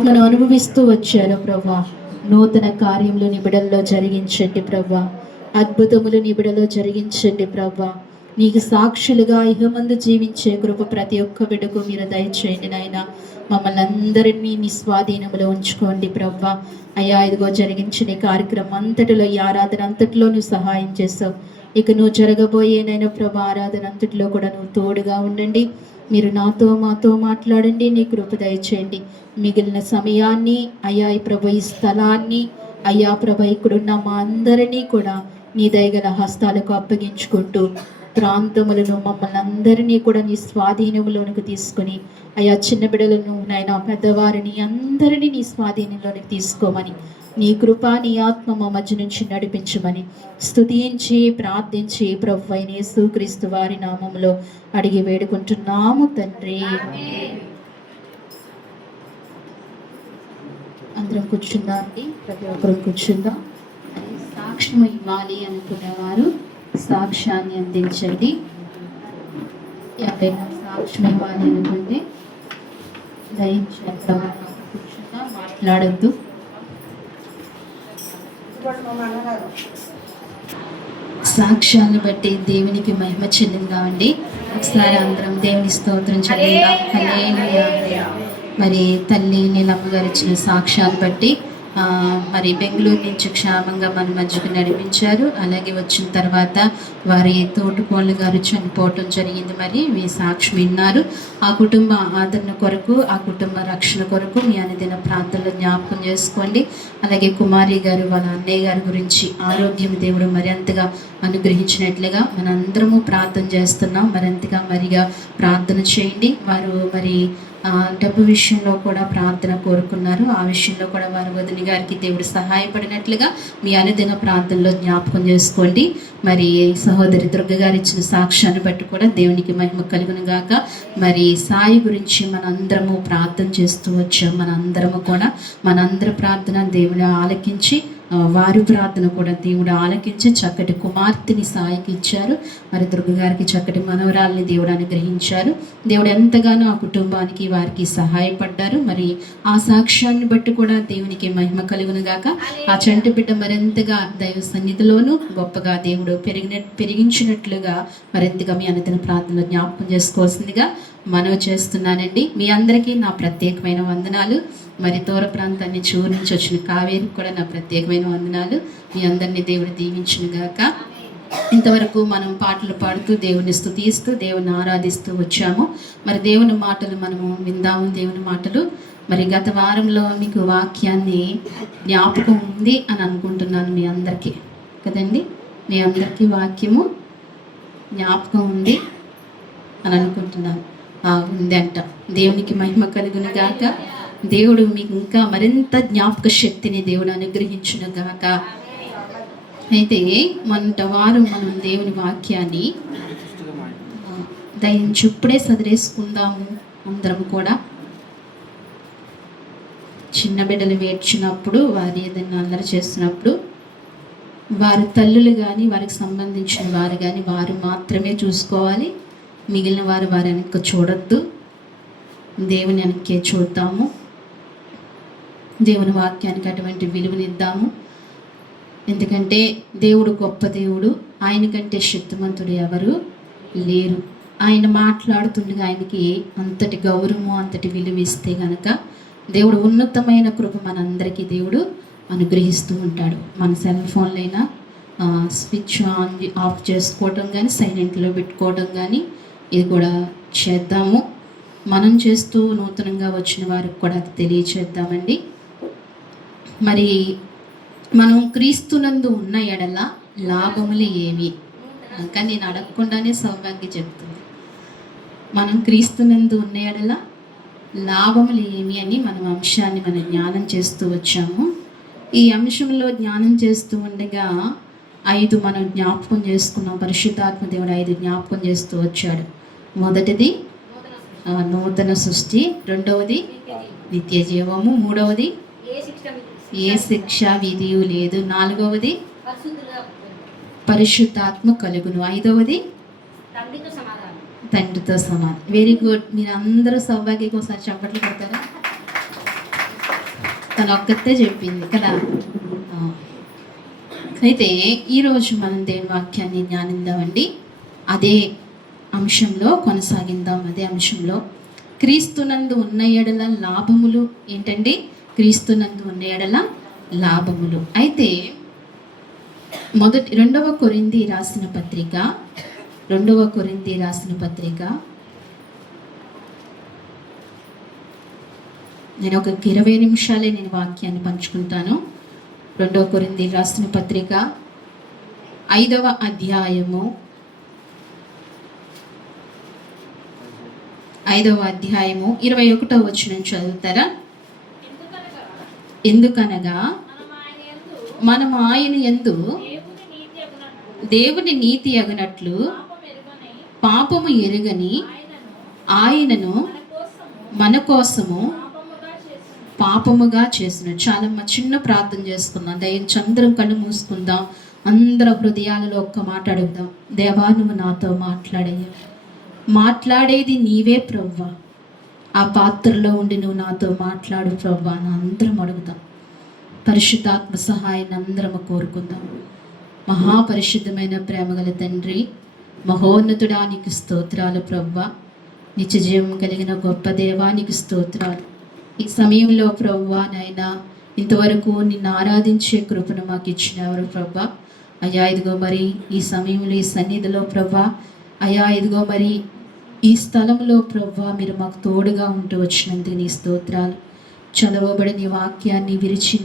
ఆత్మను అనుభవిస్తూ వచ్చాను ప్రభా. నూతన కార్యములు నిబిడల్లో జరిగించండి ప్రభా. అద్భుతములు నిబిడలో జరిగించండి ప్రభా. నీకు సాక్షులుగా ఇహమందు జీవించే కృప ప్రతి ఒక్క బిడ్డకు మీరు దయచేయండి నాయన. మమ్మల్ని అందరినీ మీ స్వాధీనంలో ఉంచుకోండి ప్రభా. అయ్యా, ఇదిగో జరిగించిన కార్యక్రమం అంతటిలో, ఈ ఆరాధన అంతటిలో నువ్వు సహాయం చేస్తావు. ఇక నువ్వు జరగబోయేనైనా ప్రభా ఆరాధన అంతటిలో కూడా నువ్వు తోడుగా ఉండండి. మీరు నాతో మాతో మాట్లాడండి. నీ కృప దయచేయండి. మిగిలిన సమయాన్ని అయ్యా ఈ ప్రభు ఈ స్థలాన్ని అయ్యా ప్రభు ఇక్కడున్న మా అందరినీ కూడా నీ దయగల హస్తాలకు అప్పగించుకుంటూ ప్రాంతములను మమ్మల్ని అందరినీ కూడా నీ స్వాధీనంలోనికి తీసుకుని అయ్యా చిన్న బిడ్డలను నాయన పెద్దవారిని అందరినీ నీ స్వాధీనంలోనికి తీసుకోమని, నీ కృప నీ ఆత్మ మా మధ్య నుంచి నడిపించమని స్తుతించి ప్రార్థించి ప్రభు అయిన యేసుక్రీస్తు వారి నామములో అడిగి వేడుకుంటున్నాము తండ్రి. అందరం కూర్చుందా అండి? ప్రతి ఒక్కరు కూర్చుందాం. సాక్ష్యం ఇవ్వాలి అనుకునేవారు సాక్ష్యాన్ని అందించండి. ఎవరైనా సాక్ష్యం ఇవ్వాలి అనుకుంటే దయచేసి కూర్చుందా, మాట్లాడద్దు. సాక్ష్యాన్ని బట్టి దేవునికి మహిమ చెల్లిందామండి. ఒకసారి అందరం దేవుని స్తోత్రం చెల్లిందాం. హల్లెలూయా. మరి తల్లి నీలమ్మ గారు ఇచ్చిన సాక్ష్యాన్ని బట్టి మరి బెంగళూరు నుంచి క్షేమంగా మన మధ్యకు నడిపించారు. అలాగే వచ్చిన తర్వాత వారి తోటకోళ్ళ గారు చనిపోవటం జరిగింది. మరి మీ సాక్ష్యం విన్నారు. ఆ కుటుంబ ఆదరణ కొరకు, ఆ కుటుంబ రక్షణ కొరకు మీ అనుదిన ప్రార్థనలు జ్ఞాపకం చేసుకోండి. అలాగే కుమారి గారు వాళ్ళ అన్నయ్య గారి గురించి ఆరోగ్యం దేవుడు మరింతగా అనుగ్రహించినట్లుగా మనందరము ప్రార్థన చేస్తున్నాం. మరింతగా ప్రార్థన చేయండి. వారు మరి డబ్బు విషయంలో కూడా ప్రార్థన కోరుకున్నారు. ఆ విషయంలో కూడా వారి వదిన గారికి దేవుడు సహాయపడినట్లుగా మీ అనుదిన ప్రార్థనలో జ్ఞాపకం చేసుకోండి. మరి సహోదరి దుర్గ గారు ఇచ్చిన సాక్ష్యాన్ని బట్టి కూడా దేవునికి మహిమ కలుగును గాక. మరి సాయి గురించి మనందరము ప్రార్థన చేస్తూ వచ్చాం. మనందరి ప్రార్థన దేవుడు ఆలకించి, వారి ప్రార్థన కూడా దేవుడు ఆలకించి చక్కటి కుమార్తెని సాయికి ఇచ్చారు. మరి దుర్గ గారికి చక్కటి మనవరాల్ని దేవుడు అనుగ్రహించారు. దేవుడు ఎంతగానో ఆ కుటుంబానికి వారికి సహాయపడ్డారు. మరి ఆ సాక్ష్యాన్ని బట్టి కూడా దేవునికి మహిమ కలుగును గాక. ఆ చంటి బిడ్డ మరింతగా దైవ సన్నిధిలోనూ గొప్పగా దేవుడు పెరిగించినట్లుగా మరింతగా మీ అనుదిన ప్రార్థనలో జ్ఞాపకం చేసుకోవాల్సిందిగా మనవి చేస్తున్నానండి. మీ అందరికీ నా ప్రత్యేకమైన వందనాలు. మరి దూర ప్రాంతాన్ని చూరు నుంచి వచ్చిన కావేరికి కూడా నా ప్రత్యేకమైన వందనాలు. మీ అందరినీ దేవుడు దీవించును గాక. ఇంతవరకు మనం పాటలు పాడుతూ దేవుని స్తుతిస్తూ దేవుని ఆరాధిస్తూ వచ్చాము. మరి దేవుని మాటలు మనము విందాము. దేవుని మాటలు మరి గత వారంలో మీకు వాక్యాన్ని జ్ఞాపకం ఉంది అని అనుకుంటున్నాను. మీ అందరికీ కదండి, మీ అందరికీ వాక్యము జ్ఞాపకం ఉంది అని అనుకుంటున్నాను. ఉంది అంట. దేవునికి మహిమ కలుగును గాక. దేవుడు మీకు ఇంకా మరింత జ్ఞాపక శక్తిని దేవుడు అనుగ్రహించును గాక. అయితే వారం మనం దేవుని వాక్యాన్ని దయించుప్పుడే చదివేసుకుందాము. అందరం కూడా చిన్న బిడ్డలు వేడ్చినప్పుడు, వారు ఏదైనా అల్లరి చేస్తున్నప్పుడు వారి తల్లులు కానీ వారికి సంబంధించిన వారు కానీ వారు మాత్రమే చూసుకోవాలి. మిగిలిన వారు వెనక్కి చూడొద్దు. దేవుని వెనక్కే చూద్దాము. దేవుని వాక్యానికి అటువంటి విలువనిద్దాము. ఎందుకంటే దేవుడు గొప్ప దేవుడు. ఆయన కంటే శక్తిమంతుడు ఎవరు లేరు. ఆయన మాట్లాడుతుండగా ఆయనకి అంతటి గౌరవము, అంతటి విలువ ఇస్తే కనుక దేవుడు ఉన్నతమైన కృప మనందరికీ దేవుడు అనుగ్రహిస్తూ ఉంటాడు. మన సెల్ ఫోన్లైనా స్విచ్ ఆన్ ఆఫ్ చేసుకోవటం కానీ, సైలెంట్లో పెట్టుకోవడం కానీ ఇది కూడా చేద్దాము. మనం చేస్తూ నూతనంగా వచ్చిన వారికి కూడా అది తెలియచేద్దామండి. మరి మనం క్రీస్తునందు ఉన్న ఎడల లాభములు ఏవి? ఇంకా నేను అడగకుండానే సౌభాగ్య చెప్తుంది. మనం క్రీస్తునందు ఉన్న ఎడల లాభములు ఏమి అని మనం అంశాన్ని మనం జ్ఞానం చేస్తూ వచ్చాము. ఈ అంశంలో జ్ఞానం చేస్తూ ఉండగా 5 మనం జ్ఞాపకం చేసుకున్నాం. పరిశుద్ధాత్మ దేవుడు 5 జ్ఞాపకం చేస్తూ వచ్చాడు. మొదటిది నూతన సృష్టి, రెండవది నిత్య జీవము, మూడవది ఏ శిక్ష విధియు లేదు, నాలుగవది పరిశుద్ధాత్మ కలుగును, ఐదవది తండ్రితో సమానం. Very good. మీరు అందరూ సౌభాగ్యకి ఒకసారి చప్పట్లు కొడతారా? తను ఒక్కతే చెప్పింది కదా. అయితే ఈరోజు మనం దేవుని వాక్యాన్ని ధ్యానిద్దామండి. అదే అంశంలో కొనసాగిందాం. అదే అంశంలో క్రీస్తునందు ఉన్న ఎడల లాభములు ఏంటండి? క్రీస్తునందు ఉన్న ఎడల లాభములు. అయితే రెండవ కొరింథీ రాసిన పత్రిక నేను ఒక 20 నిమిషాలే నేను వాక్యాన్ని పంచుకుంటాను. 2 కొరింథీ రాసిన పత్రిక 5వ అధ్యాయము 21వ వచనం చదువుతారా? ఎందుకనగా మనం ఆయన యందు దేవుని నీతి అగునట్లు పాపము ఎరుగని ఆయనను మన కోసము పాపముగా చేసిన. చాలా చిన్న ప్రార్థన చేసుకుందాం. దయచేసి అందరం కళ్ళు మూసుకుందాం. అందరూ హృదయాలలో ఒక్క మాట అడుగుదాం. దేవా, నువ్వు నాతో మాట్లాడేది నీవే ప్రభువా. ఆ పాత్రలో ఉండి నువ్వు నాతో మాట్లాడు ప్రభువా అని అందరం అడుగుదాం. పరిశుద్ధాత్మ సహాయాన్ని అందరము కోరుకుందాం. మహాపరిశుద్ధమైన ప్రేమగల తండ్రి, మహోన్నతుడానికి స్తోత్రాలు ప్రభువా. నిత్య జీవం కలిగిన గొప్ప దేవానికి స్తోత్రాలు. ఈ సమయంలో ప్రభువా నాయనా, ఇంతవరకు నిన్ను ఆరాధించే కృపను మాకు ఇచ్చినవారు ప్రభువా. అయ్యా ఇదిగో మరి ఈ సమయంలో ఈ సన్నిధిలో ప్రభువా, అయ్యా ఇదిగో మరి ఈ స్థలంలో ప్రభువా మీరు మాకు తోడుగా ఉంటూ వచ్చినందుకు నీ స్తోత్రాలు. చదవబడిన వాక్యాన్ని విరిచి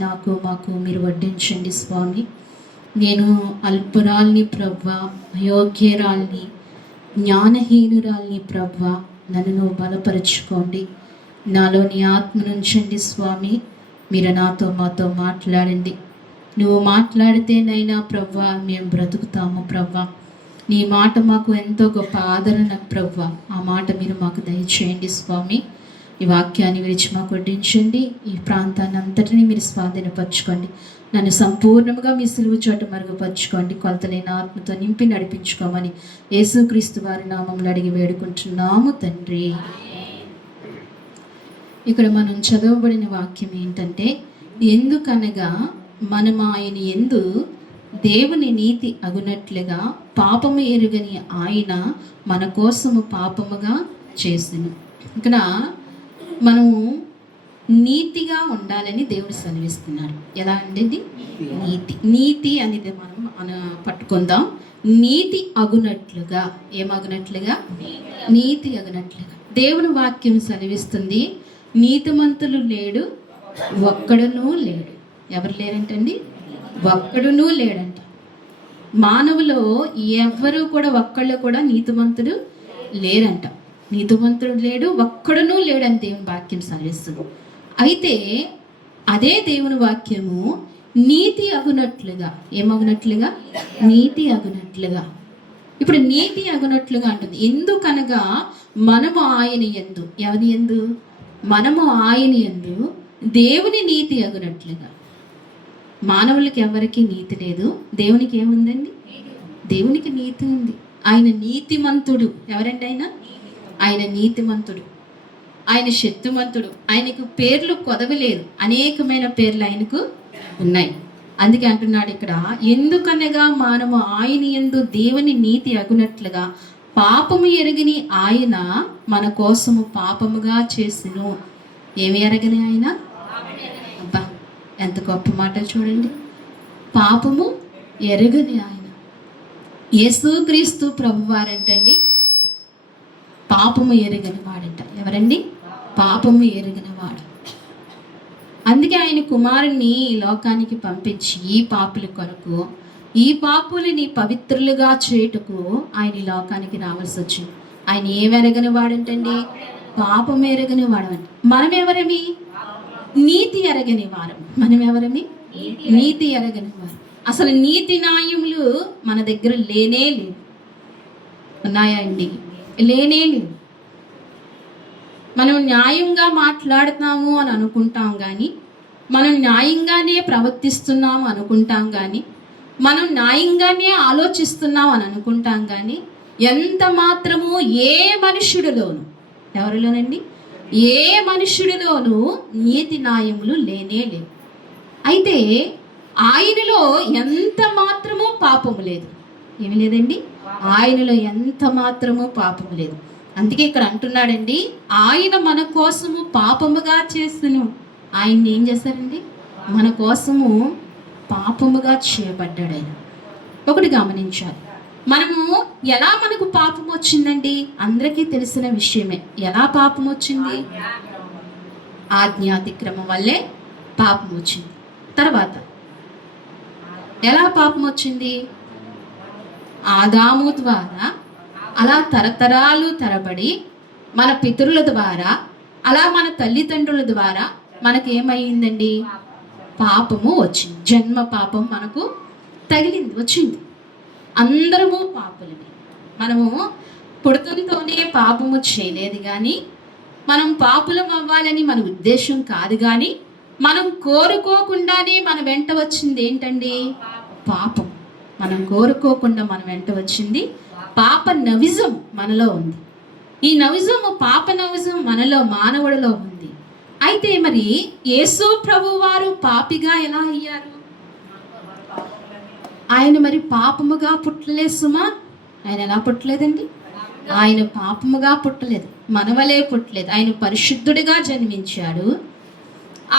మాకు మీరు వడ్డించండి స్వామి. నేను అల్పురాల్ని ప్రభువా, అయోగ్యరాల్ని, జ్ఞానహీనురాల్ని ప్రభువా, నన్ను బలపరుచుకోండి. నాలో నీ ఆత్మనుంచండి స్వామి. మీరు మాతో మాట్లాడండి. నువ్వు మాట్లాడితేనైనా ప్రభువా మేము బ్రతుకుతాము ప్రభువా. నీ మాట మాకు ఎంతో గొప్ప ఆదరణ ప్రభువా. ఆ మాట మీరు మాకు దయచేయండి స్వామి. ఈ వాక్యాన్ని విరిచి మాకు వడ్డించండి. ఈ ప్రాంతాన్ని అంతటినీ మీరు స్వాధీనపరచుకోండి. నన్ను సంపూర్ణంగా మీ సిలువ చోట మరుగుపరచుకోండి. కొలతలేని ఆత్మతో నింపి నడిపించుకోమని యేసుక్రీస్తు వారి నామములో అడిగి వేడుకుంటున్నాము తండ్రి. ఇక్కడ మనం చదవబడిన వాక్యం ఏంటంటే, ఎందుకనగా మనం ఆయన యందు దేవుని నీతి అగునట్లుగా పాపము ఎరుగని ఆయన మన కోసము పాపముగా చేసెను. ఇక్కడ మనము నీతిగా ఉండాలని దేవుడు సెలవిస్తున్నాడు. ఎలా ఉండేది? నీతి అనేది మనం పట్టుకుందాం. నీతి అగునట్లుగా, ఏమగునట్లుగా? నీతి అగునట్లుగా దేవుని వాక్యం సెలవిస్తుంది. నీతిమంతులు లేడు, ఒక్కడునూ లేడు. ఎవరు లేరంటండి? ఒక్కడునూ లేడంట. మానవులో ఎవరు కూడా ఒక్కళ్ళు కూడా నీతిమంతుడు లేరంట. నీతిమంతుడు లేడు, ఒక్కడునూ లేడని దేవుని వాక్యం సెలవిస్తుంది. అయితే అదే దేవుని వాక్యము నీతి అగునట్లుగా, ఏమగునట్లుగా? నీతి అగునట్లుగా. ఇప్పుడు నీతి అగునట్లుగా అంటుంది. ఎందుకనగా మనము ఆయన యందు, ఎవరి యందు? మనము ఆయన యందు దేవుని నీతి అగునట్లుగా. మానవులకి ఎవరికి నీతి లేదు, దేవునికి ఏముందండి? దేవునికి నీతి ఉంది. ఆయన నీతిమంతుడు. ఎవరండి ఆయన? ఆయన నీతిమంతుడు, ఆయన శక్తిమంతుడు. ఆయనకు పేర్లు కొదవలేదు, అనేకమైన పేర్లు ఆయనకు ఉన్నాయి. అందుకే అంటున్నాడు ఇక్కడ, ఎందుకనగా మనము ఆయన యందు దేవుని నీతి అగునట్లుగా పాపము ఎరగని ఆయన మన కోసము పాపముగా చేసెను. ఏమి ఎరగని ఆయన? అబ్బా, ఎంత గొప్ప మాట చూడండి. పాపము ఎరగని ఆయన యేసుక్రీస్తు ప్రభువారంటండి పాపము ఎరగని వాడంట. ఎవరండి? పాపము ఎరగని వాడు. అందుకే ఆయన కుమారుణ్ణి ఈ లోకానికి పంపించి ఈ పాపుల కొరకు, ఈ పాపులని పవిత్రులుగా చేయుటకు ఆయన ఈ లోకానికి రావాల్సి వచ్చింది. ఆయన ఏమెరగని వాడంటండి? పాపం ఎరగని వాడమంట. మనం ఎవరమి? నీతి ఎరగని వారం. మనం ఎవరమి? నీతి ఎరగని వారు. అసలు నీతి న్యాయములు మన దగ్గర లేనే లేవు. ఉన్నాయా అండి? లేనే లేవు. మనం న్యాయంగా మాట్లాడుతాము అని అనుకుంటాం కానీ, మనం న్యాయంగానే ప్రవర్తిస్తున్నాము అనుకుంటాం కానీ, మనం న్యాయంగానే ఆలోచిస్తున్నాం అని అనుకుంటాం కానీ, ఎంత మాత్రము ఏ మనుష్యుడిలోను, ఎవరిలోనండి? ఏ మనుషుడిలోనూ నీతి న్యాయములు లేనే లేవు. అయితే ఆయనలో ఎంత మాత్రమూ పాపము లేదు. ఏమి లేదండి, ఆయనలో ఎంత మాత్రమూ పాపము లేదు. అందుకే ఇక్కడ అంటున్నాడండి, ఆయన మన కోసము పాపముగా చేస్తును. ఆయన్ని ఏం చేశారండి? మన కోసము పాపముగా చేయబడ్డాడు ఆయన. ఒకటి గమనించాలి, మనము ఎలా మనకు పాపం వచ్చిందండి? అందరికీ తెలిసిన విషయమే. ఎలా పాపం వచ్చింది? ఆజ్ఞాతిక్రమం వల్లే పాపం వచ్చింది. తర్వాత ఎలా పాపం వచ్చింది? ఆదాము ద్వారా, అలా తరతరాలు తరబడి మన పితరుల ద్వారా, అలా మన తల్లిదండ్రుల ద్వారా మనకేమైందండి? పాపము వచ్చింది. జన్మ పాపం మనకు తగిలింది, వచ్చింది. అందరము పాపులమే. మనము పుడతంతోనే పాపము చేయలేదు కానీ, మనం పాపులం అవ్వాలని మన ఉద్దేశం కాదు కానీ, మనం కోరుకోకుండానే మన వెంట వచ్చింది ఏంటండి? పాపం. మనం కోరుకోకుండా మన వెంట వచ్చింది పాప నవిజం మనలో ఉంది. ఈ నవిజము, పాప నవిజం మనలో, మానవుడిలో ఉంది. అయితే మరి యేసు ప్రభు వారు పాపిగా ఎలా అయ్యారు? ఆయన మరి పాపముగా పుట్టలేదు సుమా. ఆయన ఎలా పుట్టలేదండి? ఆయన పాపముగా పుట్టలేదు, మనవలే పుట్టలేదు. ఆయన పరిశుద్ధుడిగా జన్మించాడు.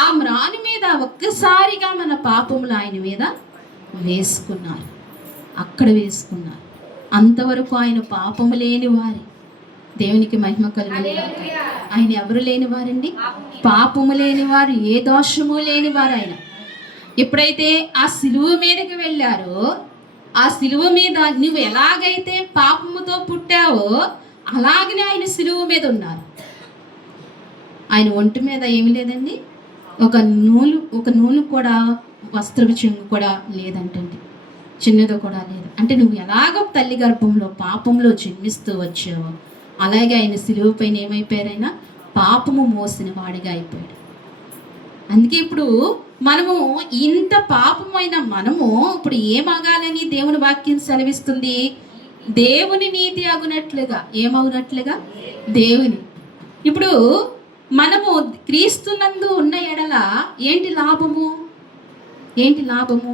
ఆ మ్రాని మీద ఒక్కసారిగా మన పాపములు ఆయన మీద వేసుకున్నారు, అక్కడ వేసుకున్నారు. అంతవరకు ఆయన పాపము లేని వారి. దేవునికి మహిమ కలుగును. ఆయన ఎవరు లేని వారండి? పాపము లేని వారు, ఏ దోషము లేని వారు ఆయన. ఎప్పుడైతే ఆ సిలువ మీదకి వెళ్ళారో, ఆ సిలువ మీద నువ్వు ఎలాగైతే పాపముతో పుట్టావో అలాగనే ఆయన సిలువ మీద ఉన్నారు. ఆయన ఒంటి మీద ఏమి లేదండి, ఒక నూలు కూడా, వస్త్రపు చెంగు కూడా లేదంటండి, చిన్నదో కూడా లేదు. అంటే నువ్వు ఎలాగో తల్లి గర్భంలో పాపంలో జన్మిస్తూ వచ్చావో అలాగే ఆయన సిలువ పైన ఏమైపోయారైనా పాపము మోసిన వాడిగా అయిపోయాడు. అందుకే ఇప్పుడు మనము ఇంత పాపమైన మనము ఇప్పుడు ఏమగాలని దేవుని వాక్యం సెలవిస్తుంది? దేవుని నీతి అగునట్లుగా. ఏమవునట్లుగా? దేవుని. ఇప్పుడు మనము క్రీస్తునందు ఉన్న ఎడల ఏంటి లాభము? ఏంటి లాభము?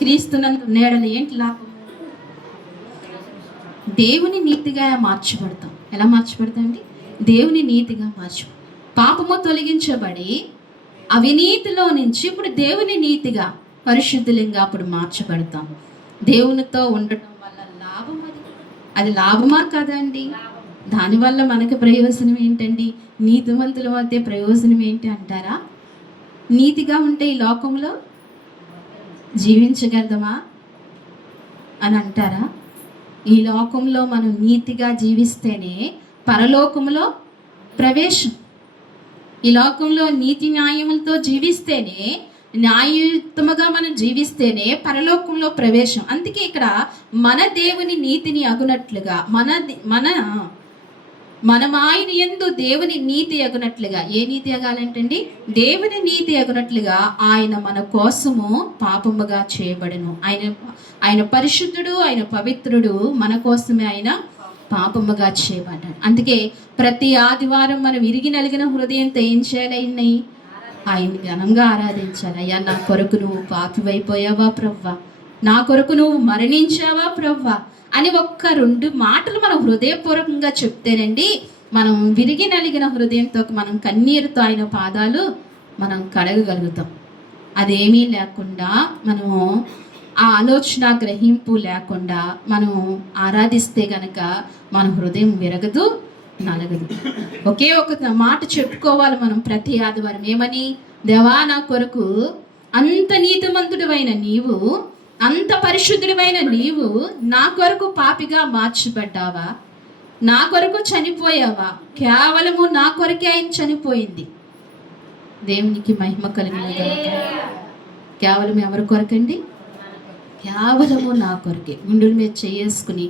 క్రీస్తునందు ఉన్న ఎడల ఏంటి లాభము? దేవుని నీతిగా మార్చబడతాం. ఎలా మార్చబడతాం అండి? దేవుని నీతిగా పాపము తొలగించబడి అవినీతిలో నుంచి ఇప్పుడు దేవుని నీతిగా, పరిశుద్ధులంగా అప్పుడు మార్చబడతాం. దేవునితో ఉండటం వల్ల లాభం. అది లాభమా కదండి? దానివల్ల మనకు ప్రయోజనం ఏంటండి? నీతివంతుల మధ్య ప్రయోజనం ఏంటి అంటారా? నీతిగా ఉంటే ఈ లోకంలో జీవించగలదమా అని అంటారా? ఈ లోకంలో మనం నీతిగా జీవిస్తేనే పరలోకంలో ప్రవేశం. ఈ లోకంలో నీతి న్యాయములతో జీవిస్తేనే, న్యాయయుక్తముగా మనం జీవిస్తేనే పరలోకంలో ప్రవేశం. అందుకే ఇక్కడ మన దేవుని నీతిని అగునట్లుగా, మనం ఆయన యందు దేవుని నీతి అగునట్లుగా. ఏ నీతి అగాలంటండి? దేవుని నీతి అగునట్లుగా ఆయన మన కోసము పాపముగా చేయబడను. ఆయన పరిశుద్ధుడు, ఆయన పవిత్రుడు. మన కోసమే ఆయన పాపముగా చేయబడ్డాడు. అందుకే ప్రతి ఆదివారం మనం విరిగి నలిగిన హృదయంతో ఏం చేయాలి? ఆయన్ని ఘనంగా ఆరాధించాలి. అయ్యా, నా కొరకు నువ్వు పాపివైపోయావా ప్రవ్వా, నా కొరకు నువ్వు మరణించావా ప్రవ్వా అని ఒక్క 2 మాటలు మనం హృదయపూర్వకంగా చెప్తేనండి, మనం విరిగి నలిగిన హృదయంతో, మనం కన్నీరుతో ఆయన పాదాలు మనం కడగగలుగుతాం. అదేమీ లేకుండా, మనము ఆ ఆలోచన గ్రహింపు లేకుండా మనం ఆరాధిస్తే గనక మన హృదయం విరగదు, నలగదు. ఒకే ఒక మాట చెప్పుకోవాలి మనం ప్రతి ఆదివారం. ఏమని? దేవా, నా కొరకు అంత నీతిమంతుడివైన నీవు, అంత పరిశుద్ధుడివైన నీవు నా కొరకు పాపిగా మార్చబడ్డావా, నా కొరకు చనిపోయావా? కేవలము నా కొరకే ఆయన చనిపోయింది. దేవునికి మహిమ కలిగిన. కేవలం ఎవరి కొరకండి? కేవలము నా కొరకే. గుండెల మీద చేసుకుని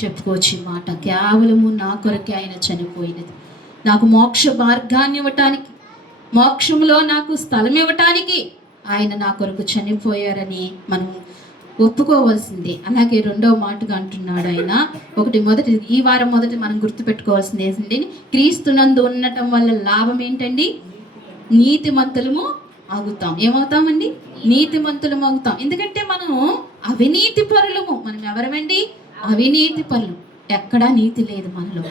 చెప్పుకోవచ్చు మాట. కేవలము నా కొరకే ఆయన చనిపోయినది. నాకు మోక్ష మార్గాన్ని ఇవ్వటానికి, మోక్షంలో నాకు స్థలం ఇవ్వటానికి ఆయన నా కొరకు చనిపోయారని మనం ఒప్పుకోవాల్సిందే. అలాగే రెండవ మాటగా అంటున్నాడు ఆయన. ఈ వారం మొదటి మనం గుర్తుపెట్టుకోవాల్సింది ఏంటంటే, క్రీస్తునందు ఉండటం వల్ల లాభం ఏంటండి? నీతిమంతులము అవుతాం. ఏమవుతామండి? నీతిమంతులం అవుతాం. ఎందుకంటే మనం అవినీతి పరులము. మనం ఎవరమండి? అవినీతి పరులు. ఎక్కడా నీతి లేదు మనలో.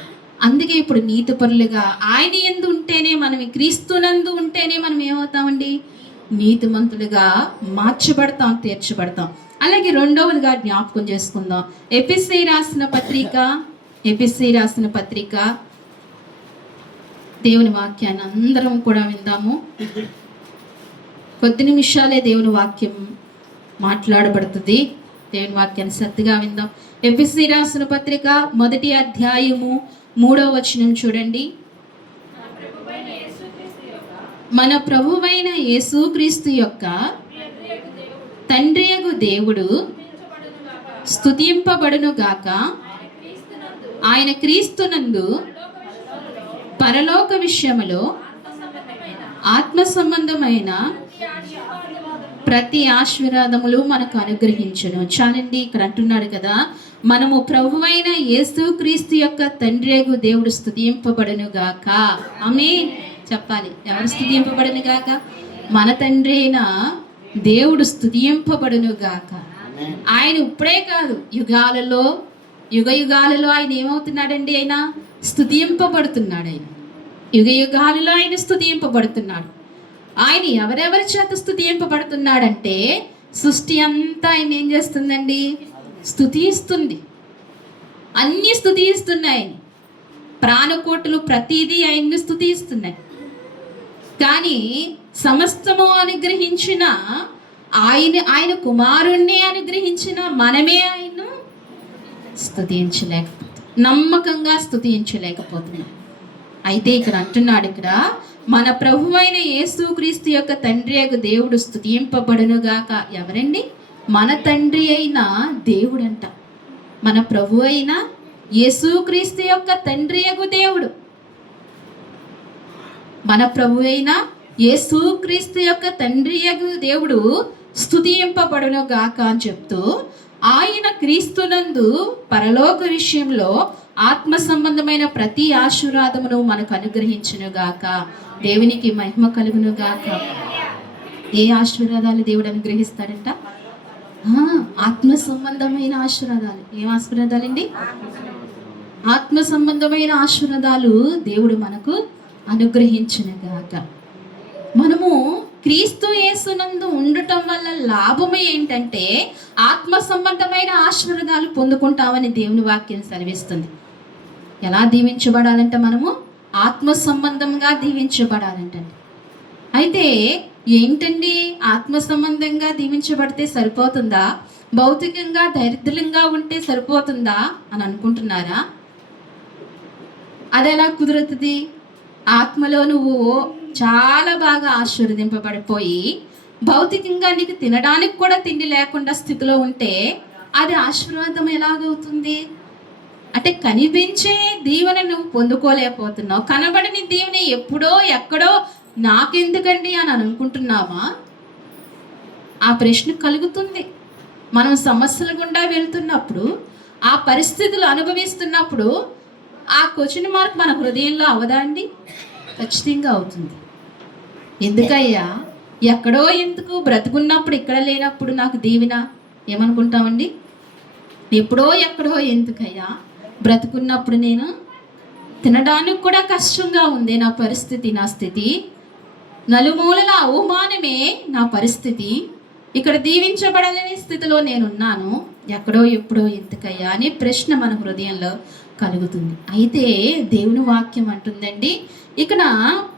అందుకే ఇప్పుడు నీతి పరులుగా ఆయన యందు ఉంటేనే, మనం క్రీస్తునందు ఉంటేనే మనం ఏమవుతామండి? నీతిమంతులుగా మార్చబడతాం, తీర్చబడతాం. అలాగే రెండవదిగా జ్ఞాపకం చేసుకుందాం. ఎఫెసీ రాసిన పత్రిక దేవుని వాక్యాన్ని అందరం కూడా విందాము. కొద్ది నిమిషాలే దేవుని వాక్యం మాట్లాడబడుతుంది. దేవుని వాక్యాన్ని శ్రద్ధగా విందాం. ఎఫెసీ రాసిన పత్రిక 1వ అధ్యాయము 3వ వచనం చూడండి. మన ప్రభువైన యేసుక్రీస్తు యొక్క తండ్రియగు దేవుడు స్తుతింపబడును గాక. ఆయన క్రీస్తునందు పరలోక విషయములో ఆత్మ సంబంధమైన ప్రతి ఆశీర్వాదములు మనకు అనుగ్రహించును. చాలండి, ఇక్కడ అంటున్నాడు కదా, మనము ప్రభువైన యేసుక్రీస్తు యొక్క తండ్రియగు దేవుడు స్తుతింపబడును గాక. ఆమేన్ చెప్పాలి. ఎవరు స్తుతింపబడును గాక? మన తండ్రి అయిన దేవుడు స్తుతింపబడును గాక. ఆయన ఇప్పుడే కాదు, యుగ యుగాలలో ఆయన ఏమవుతున్నాడండి? ఆయన స్తుతింపబడుతున్నాడు. ఆయన యుగ యుగాలలో ఆయన స్తుతింపబడుతున్నాడు. ఆయన ఎవరెవరి చేత స్తుతింపబడుతున్నాడంటే, సృష్టి అంతా ఆయన ఏం చేస్తుందండి? స్తుతిస్తుంది. అన్ని స్తుతిస్తున్నాయి. ప్రాణకోటులు ప్రతిదీ ఆయన్ని స్తుతిస్తున్నాయి. కానీ సమస్తము అనుగ్రహించిన ఆయన కుమారుణ్ణి అనుగ్రహించిన మనమే ఆయన్ను స్తుతించలేకపోతున్నాం, నమ్మకంగా స్తుతించలేకపోతున్నాం. అయితే ఇక్కడ అంటున్నాడు, ఇక్కడ మన ప్రభువైన యేసుక్రీస్తు యొక్క తండ్రి అయిన దేవుడు స్తుతింపబడునుగాక. ఎవరండి? మన తండ్రి అయిన దేవుడు అంట. మన ప్రభు అయిన యేసుక్రీస్తు యొక్క తండ్రి అయిన దేవుడు, మన ప్రభు అయిన యేసుక్రీస్తు యొక్క తండ్రి అయిన దేవుడు స్తుతింపబడునుగాక అని చెప్తూ, ఆయన క్రీస్తునందు పరలోక విషయంలో ఆత్మ సంబంధమైన ప్రతి ఆశీర్వాదమును మనకు అనుగ్రహించునుగాక. దేవునికి మహిమ కలుగునుగాక. ఏ ఆశీర్వాదాలు దేవుడు అనుగ్రహిస్తాడంట? ఆత్మ సంబంధమైన ఆశీర్వాదాలు. ఏం ఆశీర్వాదాలండి? ఆత్మ సంబంధమైన ఆశీర్వాదాలు దేవుడు మనకు అనుగ్రహించునుగాక. మనము క్రీస్తు యేసునందు ఉండటం వల్ల లాభమే ఏంటంటే, ఆత్మ సంబంధమైన ఆశీర్వాదాలు పొందుకుంటామని దేవుని వాక్యం సెలవిస్తుంది. ఎలా దీవించబడాలంటే, మనము ఆత్మ సంబంధంగా దీవించబడాలంటండి. అయితే ఏంటండి, ఆత్మ సంబంధంగా దీవించబడితే సరిపోతుందా? భౌతికంగా దరిద్రంగా ఉంటే సరిపోతుందా అని అనుకుంటున్నారా? అది ఎలా కుదురుతుంది? ఆత్మలో నువ్వు చాలా బాగా ఆశీర్వదింపబడిపోయి భౌతికంగా నీకు తినడానికి కూడా తిండి లేకుండా స్థితిలో ఉంటే అది ఆశీర్వాదం ఎలాగవుతుంది? అంటే కనిపించే దీవెన నువ్వు పొందుకోలేకపోతున్నావు. కనబడని దీవెన ఎప్పుడో ఎక్కడో నాకెందుకండి అని అనుకుంటున్నావా? ఆ ప్రశ్న కలుగుతుంది. మనం సమస్యల గుండా వెళ్తున్నప్పుడు, ఆ పరిస్థితులు అనుభవిస్తున్నప్పుడు ఆ క్వశ్చన్ మార్క్ మన హృదయంలో అవదా అండి? ఖచ్చితంగా అవుతుంది. ఎందుకయ్యా, ఎక్కడో ఎందుకు? బ్రతుకున్నప్పుడు ఇక్కడ లేనప్పుడు నాకు దీవెన ఏమనుకుంటామండి? ఎప్పుడో ఎక్కడో ఎందుకయ్యా? బ్రతుకున్నప్పుడు నేను తినడానికి కూడా కష్టంగా ఉంది నా పరిస్థితి, నా స్థితి, నలుమూలల అవమానమే నా పరిస్థితి, ఇక్కడ దీవించబడలేని స్థితిలో నేనున్నాను, ఎక్కడో ఎప్పుడో ఎందుకయ్యా అనే ప్రశ్న మన హృదయంలో కలుగుతుంది. అయితే దేవుని వాక్యం అంటుందండి, ఇక్కడ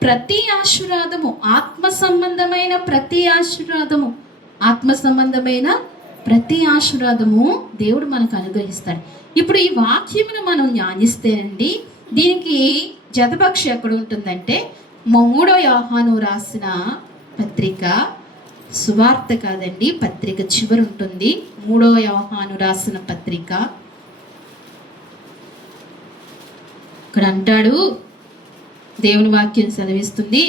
ప్రతి ఆశీర్వాదము, ఆత్మ సంబంధమైన ప్రతి ఆశీర్వాదము, ఆత్మ సంబంధమైన ప్రతి ఆశీర్వాదము దేవుడు మనకు అనుగ్రహిస్తాడు. ఇప్పుడు ఈ వాక్యమును మనం ధ్యానిస్తేనండి, దీనికి జతపక్ష ఎక్కడ ఉంటుందంటే, 3వ యోహాను రాసిన పత్రిక, సువార్త కాదండి, పత్రిక చివరి ఉంటుంది. 3వ యోహాను రాసిన పత్రిక, ఇక్కడ అంటాడు, దేవుని వాక్యం చదివిస్తుంది.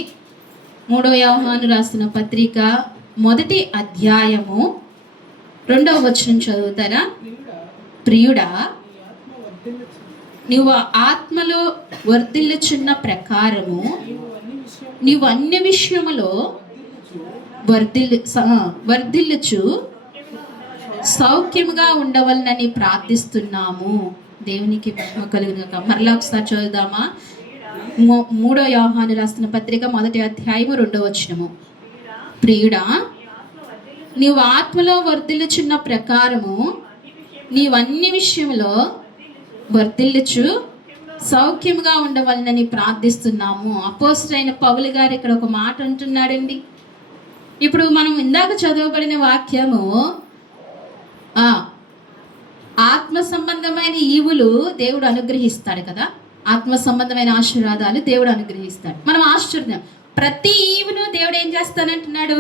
3వ యోహాను రాసిన పత్రిక 1వ అధ్యాయము 2వ వచనం చదువుతారా? ప్రియుడా, నీవు ఆత్మలో వర్ధిల్లుచున్న ప్రకారము నీవు అన్ని విషయములో వర్ధిల్లుచు సౌఖ్యముగా ఉండవలనని ప్రార్థిస్తున్నాము. దేవునికి మహిమ కలుగునుగాక. మరలా ఒకసారి చదువుదామా? 3వ యోహాను రాసిన పత్రిక 1వ అధ్యాయము 2వ వచనము. ప్రియుడా, నీవు ఆత్మలో వర్ధిల్లుచున్న ప్రకారము నీవన్ని విషయంలో వర్ధిల్లుచు సౌఖ్యముగా ఉండవలనని ప్రార్థిస్తున్నాము. అపోస్తలుడైన పౌలు గారు ఇక్కడ ఒక మాట అంటున్నాడండి. ఇప్పుడు మనం ఇందాక చదవబడిన వాక్యము ఆత్మ సంబంధమైన ఈవులు దేవుడు అనుగ్రహిస్తాడు కదా, ఆత్మ సంబంధమైన ఆశీర్వాదాలు దేవుడు అనుగ్రహిస్తాడు. మనం ఆశ్చర్యం, ప్రతి ఈవును దేవుడు ఏం చేస్తానంటున్నాడు?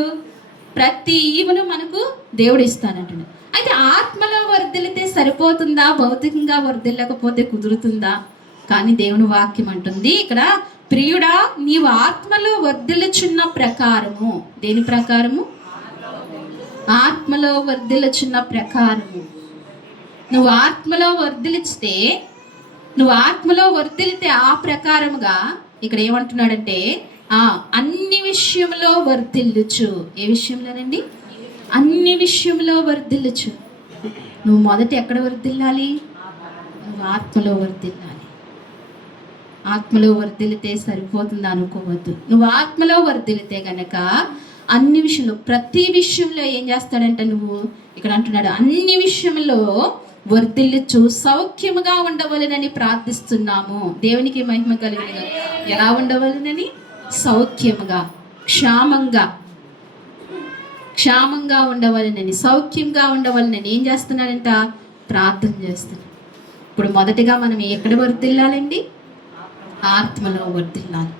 ప్రతి ఈవును మనకు దేవుడు ఇస్తానంటున్నాడు. అయితే ఆత్మలో వర్ధిల్లితే సరిపోతుందా? భౌతికంగా వర్ధిల్లకపోతే కుదురుతుందా? కానీ దేవుని వాక్యం అంటుంది ఇక్కడ, ప్రియుడా, నీవు ఆత్మలో వర్ధిల్లుచున్న ప్రకారము. దేని ప్రకారము? ఆత్మలో వర్ధిల్లుచున్న ప్రకారము. నువ్వు ఆత్మలో వర్ధిల్లితే ఆ ప్రకారముగా ఇక్కడ ఏమంటున్నాడంటే అన్ని విషయంలో వర్ధిల్లుచు. ఏ విషయంలోనండి? అన్ని విషయంలో వర్ధిల్లుచు. నువ్వు మొదట ఎక్కడ వర్ధిల్లాలి? నువ్వు ఆత్మలో వర్ధిల్లాలి. ఆత్మలో వర్ధిల్లితే సరిపోతుంది అనుకోవద్దు. నువ్వు ఆత్మలో వర్ధిల్లితే గనక అన్ని విషయంలో, ప్రతి విషయంలో ఏం చేస్తాడంటే, నువ్వు ఇక్కడ అంటున్నాడు అన్ని విషయంలో వర్ధిల్లుచు సౌఖ్యముగా ఉండవలెనని ప్రార్థిస్తున్నాము. దేవునికి మహిమ కలిగిన. ఎలా ఉండవలెనని? సౌఖ్యముగా, క్షేమంగా ఉండవలెనని, సౌఖ్యంగా ఉండవలెనని ఏం చేస్తున్నాడంట? ప్రార్థన చేస్తున్నాడు. ఇప్పుడు మొదటిగా మనం ఎక్కడ వర్ధిల్లాలండి? ఆత్మలో వర్ధిల్లాలి.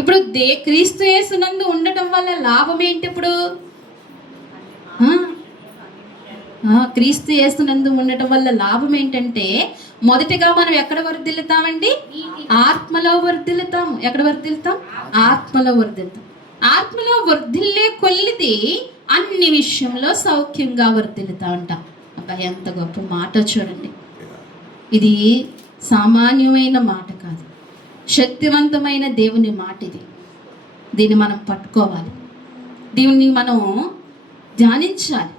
ఇప్పుడు క్రీస్తు యేసునందు ఉండటం వల్ల లాభం ఏంటి? ఇప్పుడు క్రీస్తు యేసునందు ఉండటం వల్ల లాభం ఏంటంటే, మొదటిగా మనం ఎక్కడ వర్ధిల్లుతామండి? ఆత్మలో వర్ధిల్లుతాం. ఎక్కడ వర్ధిల్లుతాం? ఆత్మలో వర్ధిల్లుతాం. ఆత్మలో వర్ధిల్లే కొలిది అన్ని విషయంలో సౌఖ్యంగా వర్ధిల్లుతా ఉంటాం. అబ్బా, ఎంత గొప్ప మాట చూడండి. ఇది సామాన్యమైన మాట కాదు, శక్తివంతమైన దేవుని మాట ఇది. దీన్ని మనం పట్టుకోవాలి, దీన్ని మనం ధ్యానించాలి.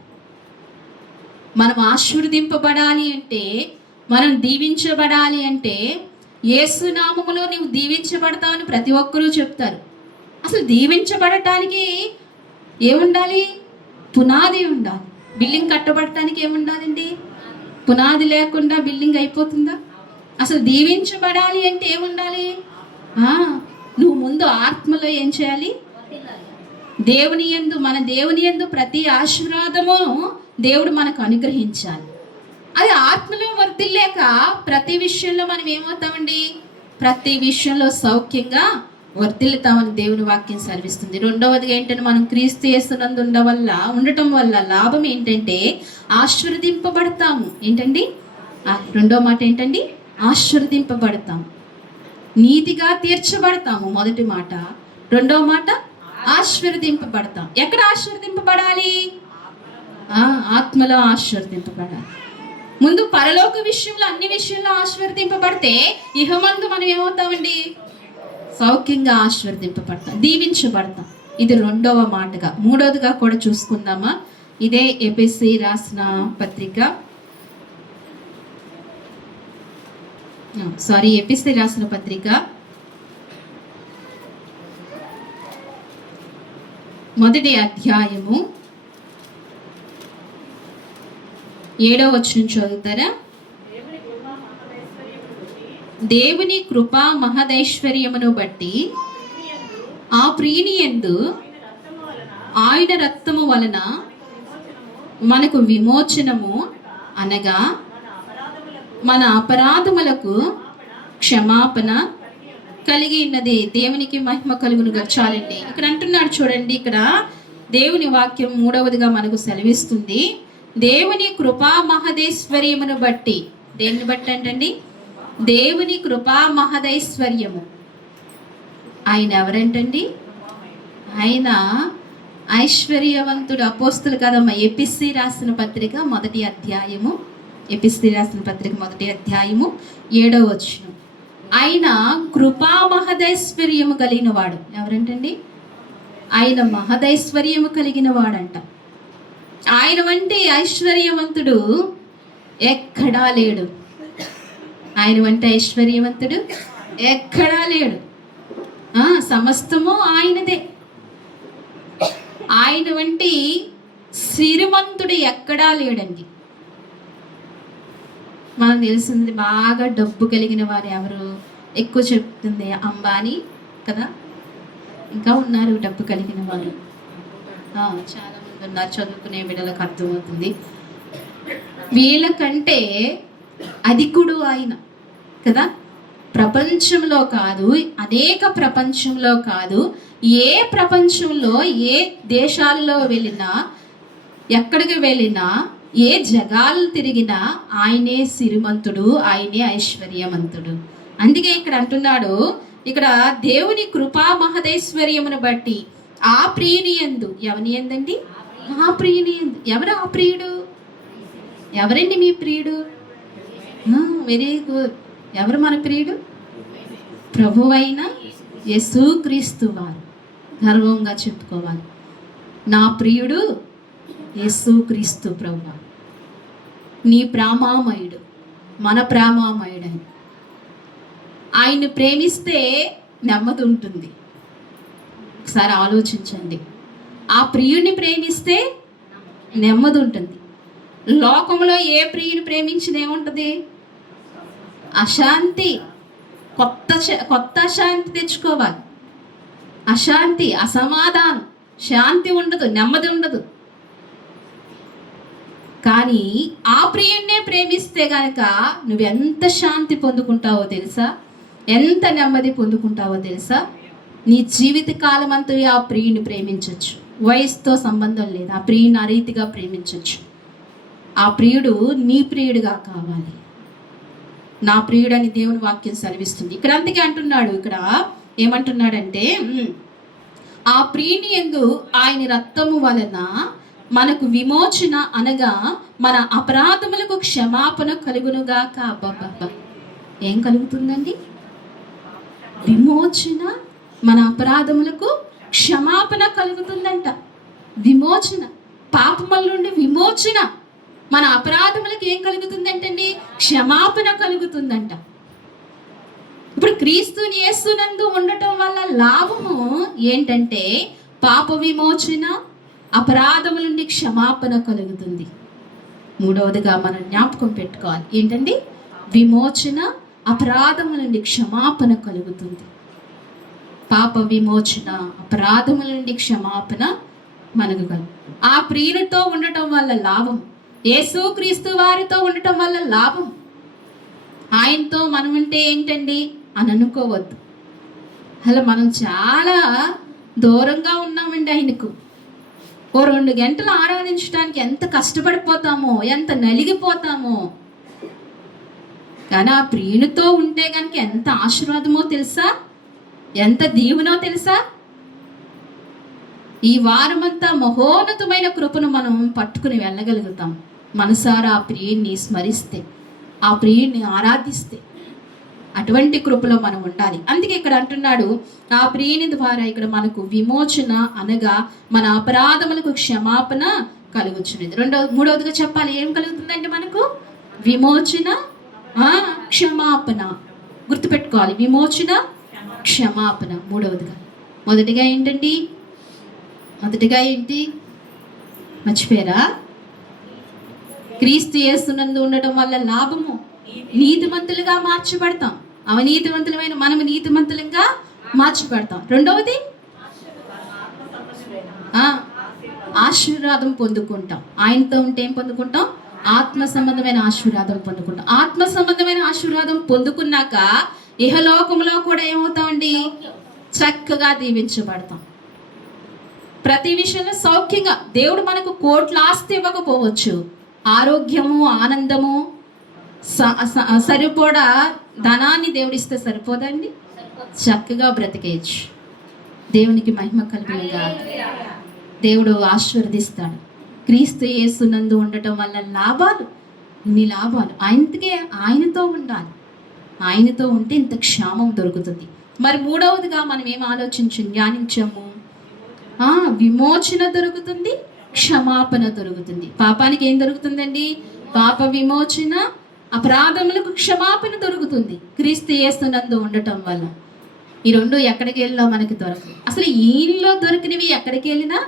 మనం ఆశీర్వదింపబడాలి అంటే, మనం దీవించబడాలి అంటే, యేసు నామములో నీవు దీవించబడతావని ప్రతి ఒక్కరూ చెప్తారు. అసలు దీవించబడటానికి ఏముండాలి? పునాది ఉండాలి. బిల్డింగ్ కట్టబడటానికి ఏముండాలండి? పునాది లేకుండా బిల్డింగ్ అయిపోతుందా? అసలు దీవించబడాలి అంటే ఏముండాలి? నువ్వు ముందు ఆత్మలో ఏం చేయాలి? మన దేవుని యందు ప్రతి ఆశీర్వాదము దేవుడు మనకు అనుగ్రహించాలి. అది ఆత్మలో వర్ధిల్లేక ప్రతి విషయంలో మనం ఏమవుతామండి? ప్రతి విషయంలో సౌఖ్యంగా వర్ధిల్లుతామని దేవుని వాక్యం సెలవిస్తుంది. రెండవదిగా ఏంటంటే, మనం క్రీస్తు యేసునందు ఉండటం వల్ల లాభం ఏంటంటే ఆశీర్వదింపబడతాము. ఏంటండి? రెండో మాట ఏంటండి? ఆశీర్వదింపబడతాము. నీతిగా తీర్చబడతాము మొదటి మాట. రెండో మాట ఆశీర్వదింపబడతాం. ఎక్కడ ఆశీర్వదింపబడాలి? ఆత్మలో ఆశీర్వదింపబడాలి. ముందు పరలోక విషయంలో, అన్ని విషయంలో ఆశీర్వదింపబడితే ఇహమందు మనం ఏమవుతామండి? సౌఖ్యంగా ఆశీర్వదింపబడతాం, దీవించబడతాం. ఇది రెండవ మాటగా. మూడవదిగా కూడా చూసుకుందామా? ఇదే ఎఫెసీ రాసిన పత్రిక, ఎఫెసీ రాసిన పత్రిక 1వ అధ్యాయము 7వ వచనం చదువుతారా? దేవుని కృపా మహదైశ్వర్యమును బట్టి ఆ ప్రియుని యందు ఆయన రక్తము వలన మనకు విమోచనము, అనగా మన అపరాధములకు క్షమాపణ కలిగి ఉన్నది. దేవునికి మహిమ కలుగునుగా. చాలండి. ఇక్కడ అంటున్నాడు చూడండి, ఇక్కడ దేవుని వాక్యం మూడవదిగా మనకు సెలవిస్తుంది, దేవుని కృపా మహదైశ్వర్యమును బట్టి. దేన్ని బట్టి అంటండి? దేవుని కృపా మహదైశ్వర్యము. ఆయన ఎవరంటండి? ఆయన ఐశ్వర్యవంతుడు అపోస్తులు కదమ్మా. ఎపిస్సి రాసిన పత్రిక మొదటి అధ్యాయము, ఎపిస్సి రాసిన పత్రిక మొదటి అధ్యాయము 7వ వచనం. ఆయన కృపా మహదైశ్వర్యము కలిగిన వాడు. ఎవరంటండి? ఆయన మహదైశ్వర్యము కలిగిన వాడంట. ఆయన వంటి ఐశ్వర్యవంతుడు ఎక్కడా లేడు. ఆయన వంటి ఐశ్వర్యవంతుడు ఎక్కడా లేడు. సమస్తము ఆయనదే. ఆయన వంటి శ్రీమంతుడు ఎక్కడా లేడండి. మనకు తెలిసింది బాగా డబ్బు కలిగిన వారు ఎవరు ఎక్కువ చెప్తుంది? అంబానీ కదా. ఇంకా ఉన్నారు డబ్బు కలిగిన వారు, చాలా మంది ఉన్నారు. చదువుకునే బిడ్డలకు అర్థమవుతుంది. వీళ్ళకంటే అధికుడు ఆయన కదా. ప్రపంచంలో కాదు, అనేక ప్రపంచంలో కాదు, ఏ ప్రపంచంలో ఏ దేశాల్లో వెళ్ళినా, ఎక్కడికి వెళ్ళినా, ఏ జగాలు తిరిగినా ఆయనే సిరిమంతుడు, ఆయనే ఐశ్వర్యవంతుడు. అందుకే ఇక్కడ అంటున్నాడు, ఇక్కడ దేవుని కృపా మహదైశ్వర్యమును బట్టి ఆ ప్రియుని యందు. ఎవని యందండి? ఆ ప్రియుని యందు. ఎవరు ఆ ప్రియుడు? ఎవరండి మీ ప్రియుడు? Very good. ఎవరు మన ప్రియుడు? ప్రభువైన యేసుక్రీస్తు వారు. గర్వంగా చెప్పుకోవాలి, నా ప్రియుడు యేసుక్రీస్తు ప్రభువు, నీ ప్రేమామయుడు, మన ప్రేమామయుడని. ఆయన్ని ప్రేమిస్తే నెమ్మది ఉంటుంది. ఒకసారి ఆలోచించండి. ఆ ప్రియుడిని ప్రేమిస్తే నెమ్మది ఉంటుంది. లోకంలో ఏ ప్రియుని ప్రేమించిన ఏముంటుంది? అశాంతి. కొత్త అశాంతి తెచ్చుకోవాలి. అశాంతి, అసమాధానం, శాంతి ఉండదు, నెమ్మది ఉండదు. కానీ ఆ ప్రియున్నే ప్రేమిస్తే గనక నువ్వెంత శాంతి పొందుకుంటావో తెలుసా? ఎంత నెమ్మది పొందుకుంటావో తెలుసా? నీ జీవిత కాలం అంతా ఆ ప్రియుని ప్రేమించవచ్చు. వయసుతో సంబంధం లేదు. ఆ ప్రియుని ఆ రీతిగా ప్రేమించవచ్చు. ఆ ప్రియుడు నీ ప్రియుడిగా కావాలి. నా ప్రియుడని దేవుని వాక్యం సెలవిస్తుంది. ఇక్కడ అందుకే అంటున్నాడు, ఇక్కడ ఏమంటున్నాడంటే, ఆ ప్రియుని యందు ఆయన రక్తము వలన మనకు విమోచన, అనగా మన అపరాధములకు క్షమాపణ కలుగునుగాక. అబ్బబ్బబ్బా, ఏం కలుగుతుందండి? విమోచన, మన అపరాధములకు క్షమాపణ కలుగుతుందంట. విమోచన, పాపముల నుండి విమోచన. మన అపరాధములకు ఏం కలుగుతుందంటండి? క్షమాపణ కలుగుతుందంట. ఇప్పుడు క్రీస్తుని యేసునందు ఉండటం వల్ల లాభము ఏంటంటే పాప విమోచన, అపరాధముల నుండి క్షమాపణ కలుగుతుంది. మూడవదిగా మనం జ్ఞాపకం పెట్టుకోవాలి ఏంటండి? విమోచన, అపరాధముల నుండి క్షమాపణ కలుగుతుంది. పాప విమోచన, అపరాధముల నుండి క్షమాపణ మనకు కలుగు. ఆ ప్రియునితో ఉండటం వల్ల లాభం, యేసుక్రీస్తు వారితో ఉండటం వల్ల లాభం. ఆయనతో మనం ఉంటే ఏంటండి అని అనుకోవద్దు. అలా మనం చాలా దూరంగా ఉన్నామండి ఆయనకు. ఓ 2 గంటలు ఆరాధించడానికి ఎంత కష్టపడిపోతామో, ఎంత నలిగిపోతామో. కానీ ఆ ప్రియునితో ఉంటే కనుక ఎంత ఆశీర్వాదమో తెలుసా? ఎంత దీవెనో తెలుసా? ఈ వారమంతా మహోన్నతమైన కృపను మనం పట్టుకుని వెళ్ళగలుగుతాం. మనసారా ఆ ప్రియుణ్ణి స్మరిస్తే, ఆ ప్రియుణ్ణి ఆరాధిస్తే. అటువంటి కృపలో మనం ఉండాలి. అందుకే ఇక్కడ అంటున్నాడు, ఆ ప్రియుని ద్వారా ఇక్కడ మనకు విమోచన, అనగా మన అపరాధములకు క్షమాపణ కలుగుచున్నది. మూడవదిగా చెప్పాలి, ఏం కలుగుతుందంటే మనకు విమోచన, క్షమాపణ. గుర్తుపెట్టుకోవాలి, విమోచన, క్షమాపణ. మూడవదిగా, మొదటిగా ఏంటండి? మొదటిగా ఏంటి మర్చిపోయారా? క్రీస్తు యేసునందు ఉండటం వల్ల లాభము, నీతిమంతులుగా మార్చబడతాం. అవినీతివంతులమైన మనము నీతిమంతులుగా మార్చబడతాం. రెండవది ఆశీర్వాదం పొందుకుంటాం. ఆయనతో ఉంటే ఏం పొందుకుంటాం? ఆత్మ సంబంధమైన ఆశీర్వాదం పొందుకుంటాం. ఆత్మ సంబంధమైన ఆశీర్వాదం పొందుకున్నాక ఇహలోకంలో కూడా ఏమవుతామండి? చక్కగా దీవించబడతాం. ప్రతి విషయంలో సౌఖ్యంగా. దేవుడు మనకు కోట్ల ఆస్తి ఇవ్వకపోవచ్చు, ఆరోగ్యము, ఆనందము, సరిపోడా ధనాన్ని దేవుడిస్తే సరిపోదండి. చక్కగా బ్రతికేయచ్చు. దేవునికి మహిమ కలుగునుగా. దేవుడు ఆశీర్వదిస్తాడు. క్రీస్తు యేసునందు ఉండటం వల్ల లాభాలు, ఇన్ని లాభాలు. ఆయనతో ఉండాలి. ఆయనతో ఉంటే ఇంత క్షేమం దొరుకుతుంది. మరి మూడవదిగా మనం ఏం ధ్యానించాము? విమోచన దొరుకుతుంది, క్షమాపణ దొరుకుతుంది. పాపానికి ఏం దొరుకుతుందండి? పాప విమోచన, అపరాధములకు క్షమాపణ దొరుకుతుంది క్రీస్తు యేసునందు ఉండటం వల్ల. ఈ రెండు ఎక్కడికి వెళ్ళినా మనకి దొరకవు. అసలు ఈయనలో దొరికినవి ఎక్కడికి వెళ్ళినా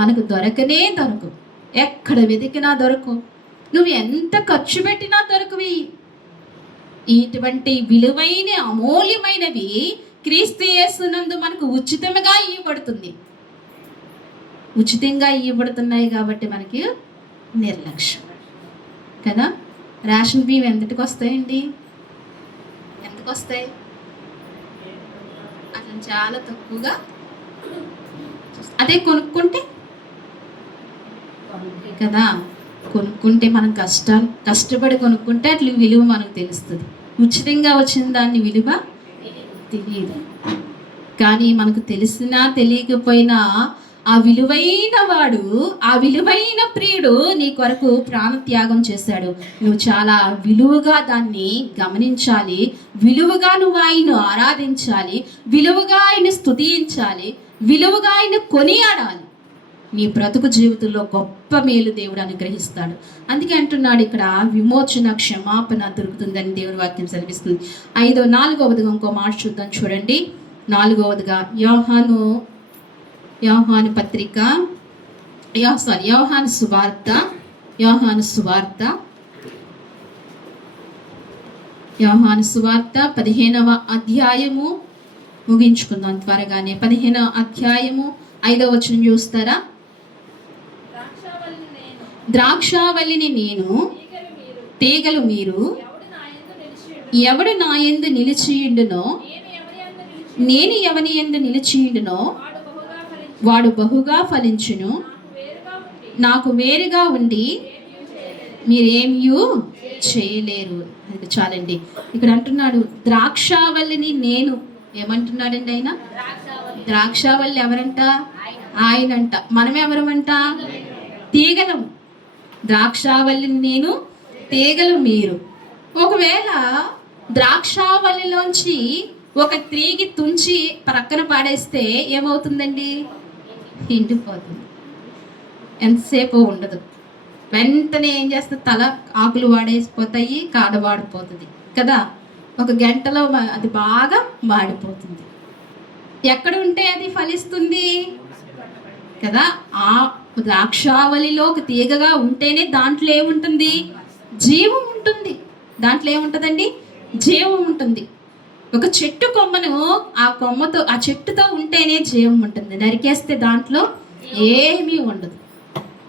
మనకు దొరకనే దొరకవు. ఎక్కడ వెతికినా దొరకవు. నువ్వు ఎంత ఖర్చు పెట్టినా దొరకవి. ఇటువంటి విలువైన అమూల్యమైనవి క్రీస్తు యేసునందు మనకు ఉచితంగా ఇవ్వబడుతుంది. ఉచితంగా ఇవ్వబడుతున్నాయి కాబట్టి మనకి నిర్లక్ష్యం కదా. రేషన్ బియ్యం ఎంతటికి వస్తాయండి? ఎంతకు వస్తాయి? అట్లా చాలా తక్కువగా. అదే కొనుక్కుంటే కదా, కొనుక్కుంటే మనం కష్టపడి కొనుక్కుంటే అట్లా విలువ మనకు తెలుస్తుంది. ఉచితంగా వచ్చిన దాన్ని విలువ తెలియదు. కానీ మనకు తెలిసినా తెలియకపోయినా ఆ విలువైన వాడు, ఆ విలువైన ప్రియుడు నీ కొరకు ప్రాణత్యాగం చేశాడు. నువ్వు చాలా విలువగా దాన్ని గమనించాలి. విలువగా నువ్వు ఆయన్ను ఆరాధించాలి. విలువగా ఆయన స్తుతించాలి. విలువగా ఆయన కొనియాడాలి. నీ బ్రతుకు జీవితంలో గొప్ప మేలు దేవుడు అనుగ్రహిస్తాడు. అందుకే అంటున్నాడు ఇక్కడ, విమోచన, క్షమాపణ దొరుకుతుందని దేవుని వాక్యం సెలవిస్తుంది. 4వదిగా ఇంకో మాట చూద్దాం చూడండి. 4వదిగా యోహాను పత్రిక, యోహాను సువార్త 15వ అధ్యాయము ముగించుకుందాం త్వరగానే. 15వ అధ్యాయము 5వ వచనం చూస్తారా? ద్రాక్షావల్లిని నేను, తీగలు మీరు. ఎవడు నా యందు నిలిచియుండునో, నేను ఎవని యందు నిలిచియుండునో వాడు బహుగా ఫలించును. నాకు వేరుగా ఉండి మీరేమీ చేయలేరు. అది చాలండి. ఇక్కడ అంటున్నాడు ద్రాక్షావల్లిని నేను. ఏమంటున్నాడండి ఆయన? ద్రాక్షావల్లి ఎవరంట? ఆయనంట. మనం ఎవరమంట? తీగలం. ద్రాక్షావల్లిని నేను, తీగలు మీరు. ఒకవేళ ద్రాక్షావల్లిలోంచి ఒక తీగి తుంచి ప్రక్కన పాడేస్తే ఏమవుతుందండి? ఎండిపోతుంది. ఎంతసేపు ఉండదు. వెంటనే ఏం చేస్తుంది? ఆకులు వాడేసిపోతాయి, కాడ వాడిపోతుంది కదా. ఒక గంటలో అది బాగా వాడిపోతుంది. ఎక్కడ ఉంటే అది ఫలిస్తుంది కదా. ఆ ద్రాక్షావళిలో ఒక తీగగా ఉంటేనే దాంట్లో ఏముంటుంది? జీవం ఉంటుంది. దాంట్లో ఏముంటుందండి? జీవం ఉంటుంది. ఒక చెట్టు కొమ్మను ఆ చెట్టుతో ఉంటేనే జీవం ఉంటుంది. నరికేస్తే దాంట్లో ఏమీ ఉండదు.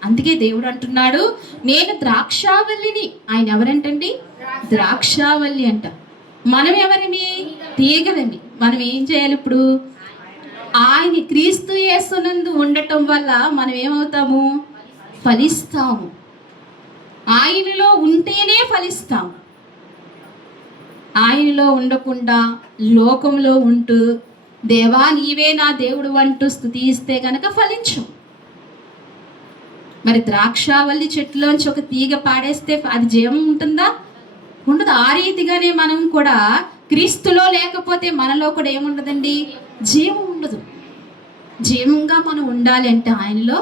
అందుకే దేవుడు అంటున్నాడు, నేను ద్రాక్షావల్లిని. ఆయన ఎవరంటండి? ద్రాక్షావల్లి అంట. మనం ఎవరిమి? తీగలమి. మనం ఏం చేయాలి ఇప్పుడు? ఆయన క్రీస్తు యేసునందు ఉండటం వల్ల మనం ఏమవుతాము? ఫలిస్తాము. ఆయనలో ఉంటేనే ఫలిస్తాము. ఆయనలో ఉండకుండా లోకంలో ఉంటూ దేవా నీవే నా దేవుడు అంటూ స్తుతిస్తే కనుక ఫలించం. మరి ద్రాక్షావల్లి చెట్టులోంచి ఒక తీగ పాడేస్తే అది జీవం ఉంటుందా? ఉండదు. ఆ రీతిగానే మనం కూడా క్రీస్తులో లేకపోతే మనలో కూడా ఏముండదండి? జీవం ఉండదు. జీవంగా మనం ఉండాలి అంటే ఆయనలో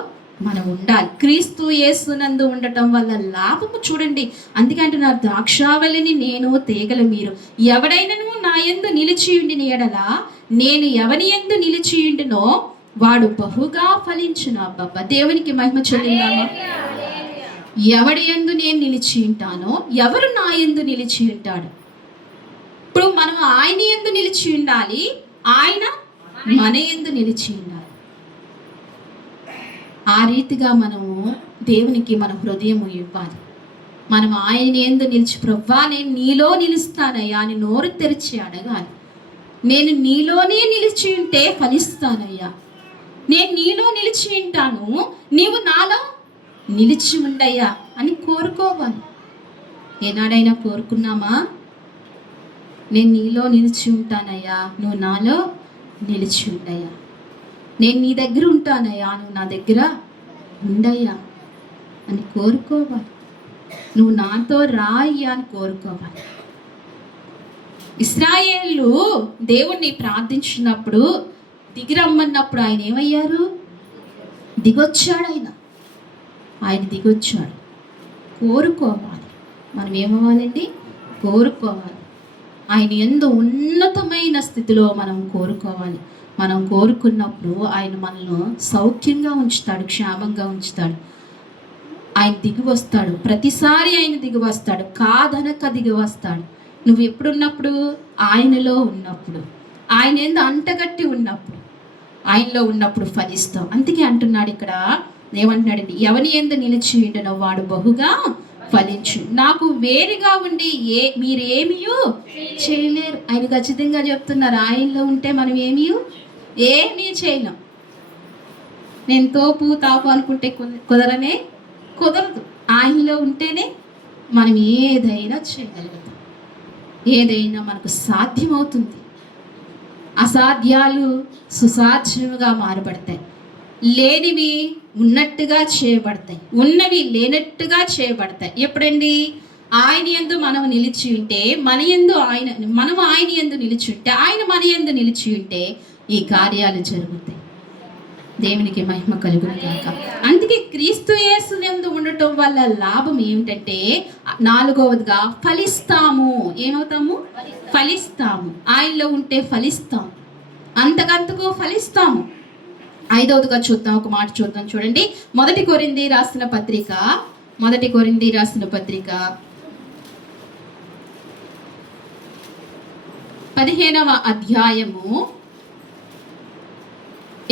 మనం ఉండాలి. క్రీస్తు యేసునందు ఉండటం వల్ల లాభము చూడండి. అందుకే అంటున్నారు ద్రాక్షావల్లిని నేను, తీగలు మీరు. ఎవడైనను నా యందు నిలిచియుండిన ఎడల నేను ఎవని యందు నిలిచియుండినో వాడు బహుగా ఫలించును. అబ్బబ్బా, దేవునికి మహిమ చెల్లిందామా. ఎవడి యందు నేను నిలిచి ఉంటానో, ఎవరు నా యందు నిలిచి ఉంటాడు. ఇప్పుడు మనం ఆయన యందు నిలిచి ఉండాలి, ఆయన మన యందు నిలిచి ఉండాలి. ఆ రీతిగా మనము దేవునికి మన హృదయము ఇవ్వాలి. మనం ఆయన యందు నిలిచి, ప్రభువా నేను నీలో నిలుస్తానయ్యా అని నోరు తెరిచి అడగాలి. నేను నీలోనే నిలిచి ఉంటే ఫలిస్తానయ్యా. నేను నీలో నిలిచి ఉంటాను, నీవు నాలో నిలిచి ఉండయ్యా అని కోరుకోవాలి. ఏనాడైనా కోరుకున్నామా? నేను నీలో నిలిచి ఉంటానయ్యా, నువ్వు నాలో నిలిచి ఉండయ్యా. నేను నీ దగ్గర ఉంటానయ్యా, నువ్వు నా దగ్గర ఉండయ్యా అని కోరుకోవాలి. నువ్వు నాతో రా అయ్యా అని కోరుకోవాలి. ఇశ్రాయేలు దేవుణ్ణి ప్రార్థించినప్పుడు, దిగిరమ్మన్నప్పుడు ఆయన ఏమయ్యారు? దిగొచ్చాడు. ఆయన దిగొచ్చాడు. కోరుకోవాలి. మనం ఏమవ్వాలండి? కోరుకోవాలి. ఆయన యందు ఉన్నతమైన స్థితిలో మనం కోరుకోవాలి. మనం కోరుకున్నప్పుడు ఆయన మనల్ని సౌఖ్యంగా ఉంచుతాడు, క్షేమంగా ఉంచుతాడు. ఆయన దిగి వస్తాడు. ప్రతిసారి ఆయన దిగి వస్తాడు, కాదనక దిగి వస్తాడు. నువ్వు ఎప్పుడున్నప్పుడు? ఆయనలో ఉన్నప్పుడు, ఆయన యందు అంటగట్టి ఉన్నప్పుడు, ఆయనలో ఉన్నప్పుడు ఫలిస్తావు. అందుకే అంటున్నాడు ఇక్కడ, ఏమంటున్నాడండి? ఎవని యందు నిలిచి ఉండనో వాడు బహుగా ఫలించు. నాకు వేరుగా ఉండి మీరేమీ చేయలేరు. ఆయన ఖచ్చితంగా చెప్తున్నారు, ఆయనలో ఉంటే మనం ఏమీ చేయలేం. నేను తోపు తాపు అనుకుంటే కుదరదు. ఆయనలో ఉంటేనే మనం ఏదైనా చేయగలుగుతాం. ఏదైనా మనకు సాధ్యమవుతుంది. అసాధ్యాలు సుసాధ్యముగా మారబడతాయి. లేనివి ఉన్నట్టుగా చేయబడతాయి, ఉన్నవి లేనట్టుగా చేయబడతాయి. ఎప్పుడండి? ఆయన యందు మనం నిలిచి ఉంటే, మనం ఆయన యందు నిలిచి ఉంటే, ఆయన మన యందు నిలిచి ఉంటే ఈ కార్యాలు జరుగుతాయి. దేవునికి మహిమ కలుగును గాక. అందుకే క్రీస్తు యేసు యందు ఉండటం వల్ల లాభం ఏమిటంటే, 4వదిగా ఫలిస్తాము. ఏమవుతాము? ఫలిస్తాము. ఆయనలో ఉంటే ఫలిస్తాం, అంతకంతకు ఫలిస్తాము. 5వదిగా చూద్దాం, ఒక మాట చూద్దాం. చూడండి, 1 కొరింథీ రాసిన పత్రిక 15వ అధ్యాయము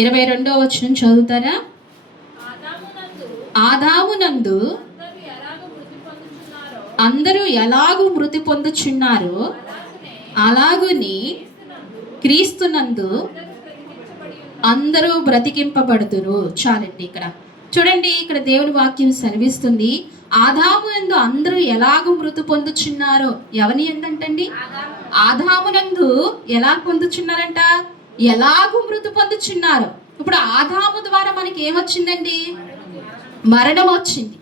22వ వచనం చదువుతారా? ఆదామునందు అందరూ ఎలాగూ మృతి పొందుచున్నారో అలాగుని క్రీస్తునందు అందరూ బ్రతికింపబడుదురు. చాలండి. ఇక్కడ చూడండి, ఇక్కడ దేవుని వాక్యం సెలవిస్తుంది, ఆదామునందు అందరూ ఎలాగూ మృతి పొందుచున్నారో. ఎవని ఎందంటండి? ఆదామునందు ఎలా పొందుచున్నారంట? ఎలాగూ మృతి పొందుచున్నారు. ఇప్పుడు ఆదాము ద్వారా మనకి ఏమొచ్చిందండి? మరణం వచ్చింది.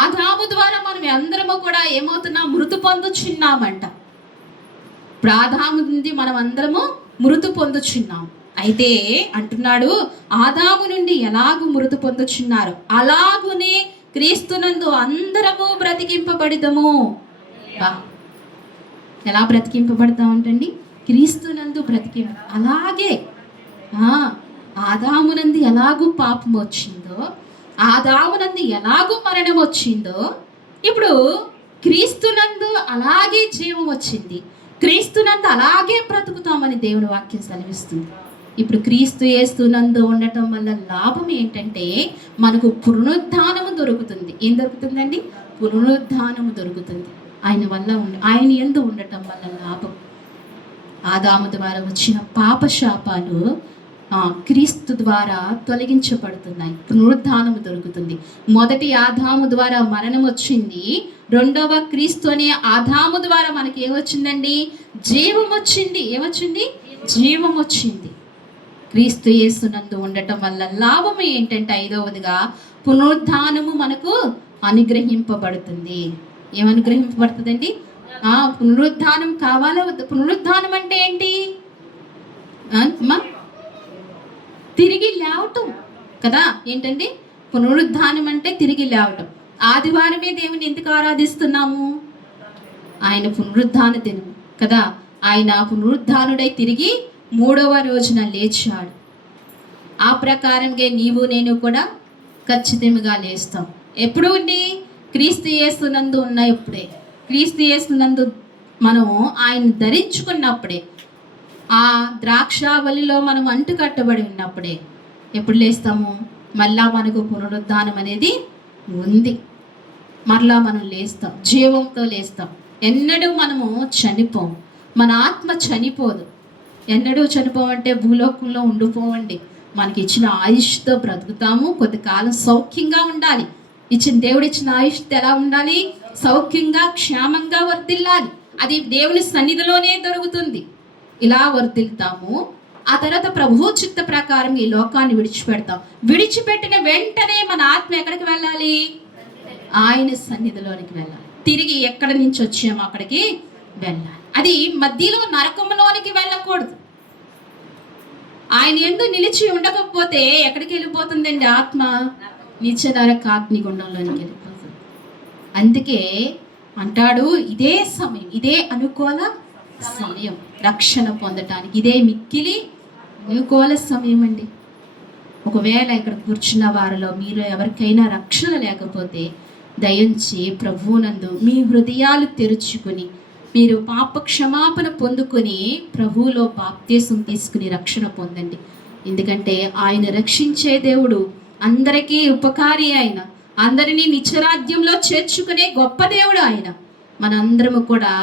ఆదాము ద్వారా మనం అందరము కూడా ఏమవుతున్నాం? మృతి పొందుచున్నామంట. ఇప్పుడు ఆదాము నుండి మనం అందరము మృతి పొందుచున్నాం. అయితే అంటున్నాడు, ఆదాము నుండి ఎలాగూ మృతి పొందుచున్నారు అలాగునే క్రీస్తునందు అందరము బ్రతికింపబడిదము. ఎలా బ్రతికింపబడతామంటండి? క్రీస్తునందు అలాగే ఆదామునందు ఎలాగూ పాపం వచ్చిందో, ఆదామునందు ఎలాగూ మరణం వచ్చిందో, ఇప్పుడు క్రీస్తునందు అలాగే జీవం వచ్చింది. క్రీస్తునందు అలాగే బ్రతుకుతామని దేవుని వాక్యం సెలవిస్తుంది. ఇప్పుడు క్రీస్తు యేసునందు ఉండటం వల్ల లాభం ఏంటంటే, మనకు పునరుద్ధానము దొరుకుతుంది. ఏం దొరుకుతుందండి? పునరుద్ధానము దొరుకుతుంది. ఆయన యందు ఉండటం వల్ల లాభం. ఆదాము ద్వారా వచ్చిన పాప శాపాలు క్రీస్తు ద్వారా తొలగించబడుతున్నాయి. పునరుద్ధానము దొరుకుతుంది. మొదటి ఆదాము ద్వారా మరణం వచ్చింది, రెండవ క్రీస్తు అనే ఆదాము ద్వారా మనకి ఏమొచ్చిందండి? జీవం వచ్చింది. ఏమొచ్చింది? జీవం వచ్చింది. క్రీస్తు యేసునందు ఉండటం వల్ల లాభం ఏంటంటే, 5వదిగా పునరుద్ధానము మనకు అనుగ్రహింపబడుతుంది. ఏమనుగ్రహింపబడుతుందండి? పునరుద్ధానం కావాలా వద్దు? పునరుద్ధానం అంటే ఏంటి? తిరిగి లేవటం కదా. ఏంటండి పునరుద్ధానం అంటే? తిరిగి లేవటం. ఆదివారమే దేవుని ఎందుకు ఆరాధిస్తున్నాము? ఆయన పునరుద్ధాన దినం కదా. ఆయన పునరుద్ధానుడై తిరిగి 3వ రోజున లేచాడు. ఆ ప్రకారంగా నీవు నేను కూడా ఖచ్చితంగా లేస్తాం. ఎప్పుడు ఉండి? క్రీస్తు యేసునందు ఉన్నప్పుడే. క్రీస్తు యేసునందు మనము ఆయన ధరించుకున్నప్పుడే, ఆ ద్రాక్షావళిలో మనం అంటు కట్టబడి ఉన్నప్పుడే ఎప్పుడు లేస్తాము? మళ్ళా మనకు పునరుద్ధానం అనేది ఉంది. మరలా మనం లేస్తాం, జీవంతో లేస్తాం. ఎన్నడూ మనము చనిపోం. మన ఆత్మ చనిపోదు. ఎన్నడూ చనిపోవంటే భూలోకంలో ఉండిపోవండి. మనకి ఇచ్చిన ఆయుష్తో బ్రతుకుతాము. కొద్దికాలం సౌఖ్యంగా ఉండాలి. దేవుడు ఇచ్చిన ఆయుష్తో ఎలా ఉండాలి? సౌఖ్యంగా, క్షేమంగా వర్ధిల్లాలి. అది దేవుని సన్నిధిలోనే దొరుకుతుంది. ఇలా వర్ధిల్తాము. ఆ తర్వాత ప్రభు చిత్త ప్రకారం ఈ లోకాన్ని విడిచిపెడతాం. విడిచిపెట్టిన వెంటనే మన ఆత్మ ఎక్కడికి వెళ్ళాలి? ఆయన సన్నిధిలోనికి వెళ్ళాలి. తిరిగి ఎక్కడి నుంచి వచ్చామో అక్కడికి వెళ్ళాలి. అది మధ్యలో నరకంలోనికి వెళ్ళకూడదు. ఆయన యందు నిలిచి ఉండకపోతే ఎక్కడికి వెళ్ళిపోతుందండి ఆత్మ? నిత్య నరకాగ్నిగుండంలోనికి వెళ్ళిపోతుంది. అందుకే అంటాడు, ఇదే సమయం, ఇదే అనుకూల సమయం రక్షణ పొందటానికి, ఇదే మిక్కిలి అనుకూల సమయం అండి. ఒకవేళ ఇక్కడ కూర్చున్న వారిలో మీరు ఎవరికైనా రక్షణ లేకపోతే దయించి ప్రభువునందు మీ హృదయాలు తెరుచుకుని మీరు పాప క్షమాపణ పొందుకొని ప్రభువులో బాప్తీసం తీసుకుని రక్షణ పొందండి. ఎందుకంటే ఆయన రక్షించే దేవుడు, అందరికీ ఉపకారి ఆయన, అందరినీ నిత్యరాజ్యంలో చేర్చుకునే గొప్ప దేవుడు ఆయన. మనందరము కూడా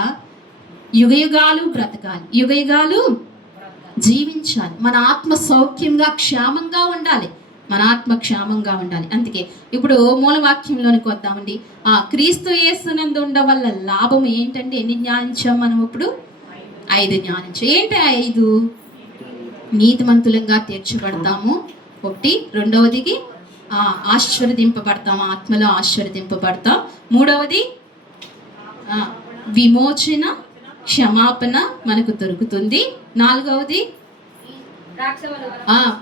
యుగయుగాలు బ్రతకాలి, యుగయుగాలు జీవించాలి. మన ఆత్మ సౌఖ్యంగా క్షేమంగా ఉండాలి, మన ఆత్మ క్షేమంగా ఉండాలి. అందుకే ఇప్పుడు మూలవాక్యంలోనికి వద్దామండి. క్రీస్తు యేసునందు ఉండవల్ల లాభం ఏంటంటే ఎన్ని జ్ఞానించాం మనం ఇప్పుడు? 5 జ్ఞానించాం. ఏంటి 5? నీతిమంతులంగా తీర్చబడతాము, 1. రెండవదికి ఆశీర్వదింపబడతాం, ఆత్మలో ఆశీర్వదింపబడతాం. 3వది విమోచన, క్షమాపణ మనకు దొరుకుతుంది. 4వది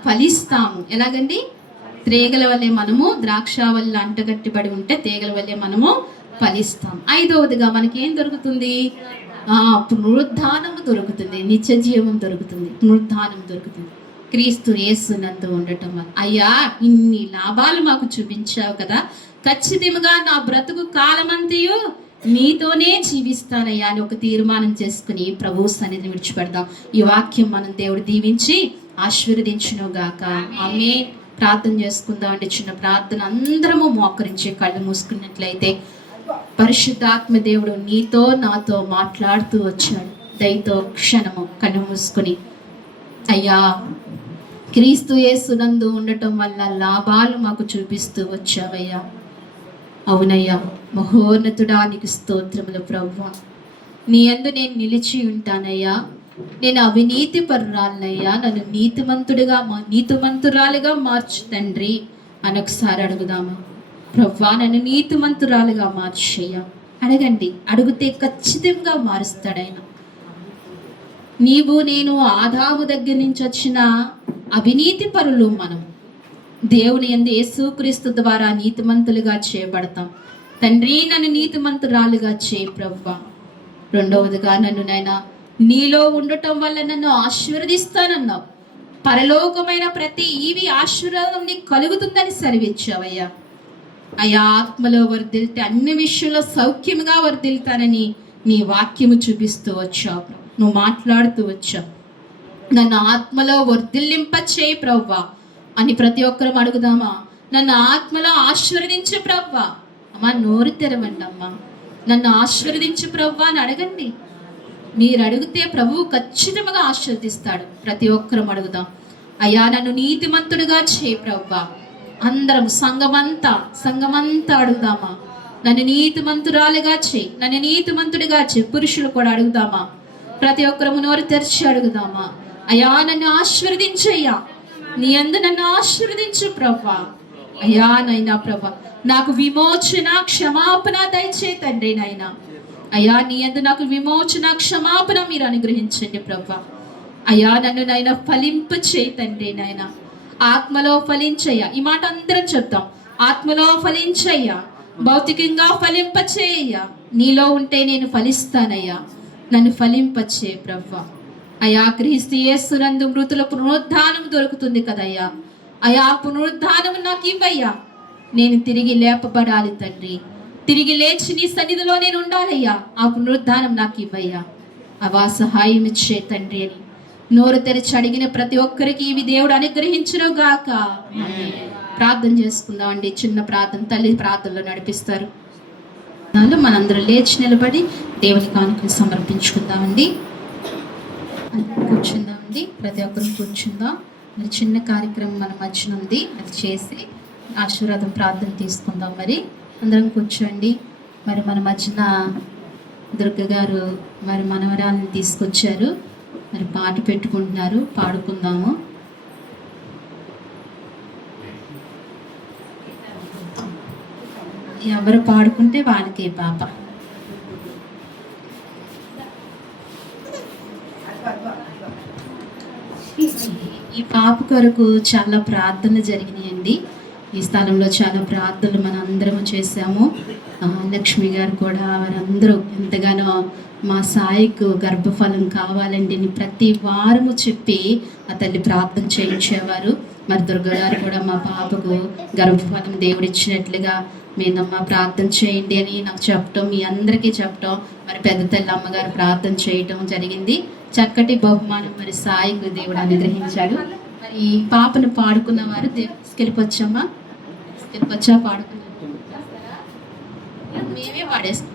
ఫలిస్తాము. ఎలాగండి? తీగల వల్లే మనము, ద్రాక్ష వల్ల అంటగట్టిబడి ఉంటే తీగల వల్లే మనము ఫలిస్తాం. 5వదిగా మనకి ఏం దొరుకుతుంది? పునరుద్ధానము దొరుకుతుంది, నిత్య జీవం దొరుకుతుంది, పునరుద్ధానం దొరుకుతుంది క్రీస్తు యేసునందు ఉండటం వల్ల. అయ్యా, ఇన్ని లాభాలు మాకు చూపించావు కదా, ఖచ్చితంగా నా బ్రతుకు కాలమంతయు నీతోనే జీవిస్తానయ్యా అని ఒక తీర్మానం చేసుకుని ప్రభు సన్నిధిని విడిచిపెడదాం. ఈ వాక్యం మనం దేవుడు దీవించి ఆశీర్వదించును గాక. ఆమేన్. ప్రార్థన చేసుకుందాం అండి. చిన్న ప్రార్థన. అందరము మోకరించి కళ్ళు మూసుకున్నట్లయితే, పరిశుద్ధాత్మ దేవుడు నీతో నాతో మాట్లాడుతూ వచ్చాడు. దయతో క్షణము కళ్ళు మూసుకుని, అయ్యా క్రీస్తు యేసునందు ఉండటం వల్ల లాభాలు మాకు చూపిస్తూ వచ్చావయ్యా. అవునయ్యా, మహోన్నతుడా నీకు స్తోత్రములు ప్రభువా. నీ యందు నేను నిలిచి ఉంటానయ్యా. నేను అవినీతి పరురాలనయ్యా, నన్ను నీతిమంతురాలుగా మార్చు తండ్రి అని ఒకసారి అడుగుదామా? ప్రభువా, నన్ను నీతిమంతురాలుగా మార్చయ్యా. అడగండి. అడిగితే ఖచ్చితంగా మారుస్తాడు ఆయన. నీవు నేను ఆదాము దగ్గర నుంచి వచ్చిన అవినీతి పరులు మనం దేవుని యందు యేసుక్రీస్తు ద్వారా నీతిమంతులుగా చేయబడతాం. తండ్రి, నన్ను నీతిమంతురాలుగా చేయి ప్రభువా. రెండవదిగా నన్ను నైనా నీలో ఉండటం వల్ల నన్ను ఆశీర్వదిస్తానన్నావు. పరలోకమైన ప్రతి ఈవి ఆశీర్వాదం నీకు కలుగుతుందని సెలవిచ్చావయ్యా. అయ్యా, ఆత్మలో వర్ధిల్తే అన్ని విషయంలో సౌఖ్యముగా వర్ధిల్తానని నీ వాక్యము చూపిస్తూ వచ్చావు. నువ్వు మాట్లాడుతూ వచ్చావు. నన్ను ఆత్మలో వర్ధిల్లింప చేయి ప్రభువా అని ప్రతి ఒక్కరూ అడుగుదామా? నన్ను ఆత్మలో ఆశీర్వదించు ప్రభువా. అమ్మా, నోరు తెరవండి అమ్మా. నన్ను ఆశీర్వదించు ప్రభువా అని అడగండి. మీరు అడిగితే ప్రభువు ఖచ్చితంగా ఆశీర్వదిస్తాడు. ప్రతి ఒక్కరూ అడుగుదాం. అయ్యా, నన్ను నీతిమంతుడిగా చేయి ప్రభువా. అందరం సంఘమంతా అడుగుదామా? నన్ను నీతిమంతురాలుగా చేయి, నన్ను నీతిమంతుడిగా చేయి. పురుషులు కూడా అడుగుదామా? ప్రతి ఒక్కరము నోరు తెరిచి అడుగుదామా? అయ్యా, నన్ను ఆశీర్వదించయ్యా. నీ యందు నన్ను ఆశీర్వదించు ప్రభువా. అయ్యా నైనా ప్రభువా, నాకు విమోచన క్షమాపణ దయచే తండ్రి. నైనా అయ్యా, నీ యందు నాకు విమోచన క్షమాపణ మీరు అనుగ్రహించండి ప్రభువా. అయ్యా, నన్ను నైనా ఫలింప చేయి తండ్రి. నైనా ఆత్మలో ఫలించయ్యా. ఈ మాట అందరం చెప్తాం. ఆత్మలో ఫలించయ్యా, భౌతికంగా ఫలింప చేయ్యా. నీలో ఉంటే నేను ఫలిస్తానయ్యా. నన్ను ఫలింపచ్చే ప్రభువా. అయ్యా, క్రీస్తు యేసునందు మృతుల పునరుద్ధానం దొరుకుతుంది కదయ్యా. అయ్యా, పునరుద్ధానం నాకు ఇవ్వయ్యా. నేను తిరిగి లేపబడాలి తండ్రి. తిరిగి లేచి నీ సన్నిధిలో నేను ఉండాలయ్యా. ఆ పునరుద్ధానం నాకు ఇవ్వయ్యా. అవా సహాయం ఇచ్చే తండ్రి అని నోరు తెరిచి అడిగిన ప్రతి ఒక్కరికి ఇవి దేవుడు అనుగ్రహించును గాక. ప్రార్థన చేసుకుందాం అండి. చిన్న ప్రార్థన తల్లి ప్రార్థనలో నడిపిస్తారు. మనందరం లేచి నిలబడి దేవుని కానుకలు సమర్పించుకుందామండి. కూర్చుందామండి. ప్రతి ఒక్కరు కూర్చుందాం. మరి చిన్న కార్యక్రమం మన మధ్యన ఉంది, అది చేసి ఆశీర్వాదం ప్రార్థన తీసుకుందాం. మరి అందరం కూర్చోండి. మరి మన మధ్యన దుర్గ గారు మరి మనవరాలను తీసుకొచ్చారు. మరి పాట పెట్టుకుంటున్నారు, పాడుకుందాము. ఎవరు పాడుకుంటే వాళ్ళకే పాప. ఈ పాప కొరకు చాలా ప్రార్థన జరిగినాయండి. ఈ స్థలంలో చాలా ప్రార్థనలు మన అందరము చేశాము. లక్ష్మి గారు కూడా వారందరూ ఎంతగానో మా సాయికు గర్భఫలం కావాలండి అని ప్రతి వారము చెప్పి ఆ తల్లి ప్రార్థన చేయించేవారు. మరి దుర్గ గారు కూడా మా పాపకు గర్భఫలం దేవుడు ఇచ్చినట్లుగా మీనమ్మ ప్రార్థన చేయండి అని నాకు చెప్పటం, మీ అందరికీ చెప్పటం, మరి పెద్ద తల్లి అమ్మగారు ప్రార్థన చేయటం జరిగింది. చక్కటి బహుమానం మరి సాయికు దేవుడు అనుగ్రహించాడు. మరి ఈ పాపను పాడుకున్న వారు తీసుకెళ్ళిపోవచ్చమ్మా, తీసుకెళ్ళిపోవచ్చా? పాడుకున్నాం, మేమే పాడేసుకున్నాం.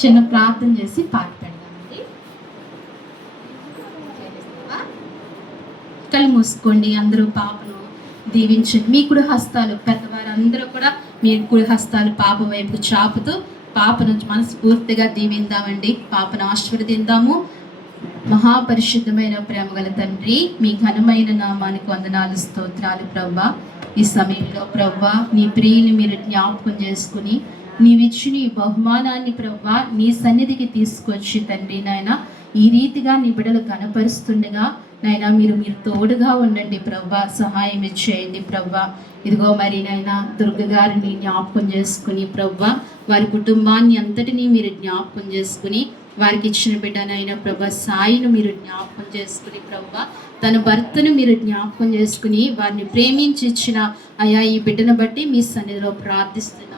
చిన్న ప్రార్థన చేసి పాట పెడదామండి. కళ్ళు మూసుకోండి, అందరూ పాపను దీవించండి. మీ కుడి హస్తాలు, పెద్దవారు అందరూ కూడా మీ కుడి హస్తాలు పాప వైపు చాపుతూ పాపను మనస్ఫూర్తిగా దీవిందామండి. పాపను ఆశీర్వదిందాము. మహాపరిశుద్ధమైన ప్రేమగల తండ్రి, మీ ఘనమైన నామానికి వందనాలు, స్తోత్రాలు ప్రవ్వా. ఈ సమయంలో ప్రవ్వా నీ ప్రియుని మీరు జ్ఞాపకం చేసుకుని నీవిచ్చిన ఈ బహుమానాన్ని ప్రవ్వా నీ సన్నిధికి తీసుకొచ్చి తండ్రి నాయన ఈ రీతిగా నీ బిడ్డలు కనపరుస్తుండగా నాయన మీరు తోడుగా ఉండండి ప్రవ్వా, సహాయం ఇచ్చేయండి ప్రవ్వా. ఇదిగో మరి నాయన దుర్గ గారిని జ్ఞాపకం చేసుకుని ప్రవ్వా వారి కుటుంబాన్ని అంతటినీ మీరు జ్ఞాపకం చేసుకుని వారికి ఇచ్చిన బిడ్డనైనా ప్రభా సాయిను మీరు జ్ఞాపకం చేసుకుని ప్రభా తన భర్తను మీరు జ్ఞాపకం చేసుకుని వారిని ప్రేమించి ఇచ్చిన అయా ఈ బిడ్డను బట్టి మీ సన్నిధిలో ప్రార్థిస్తున్నాను.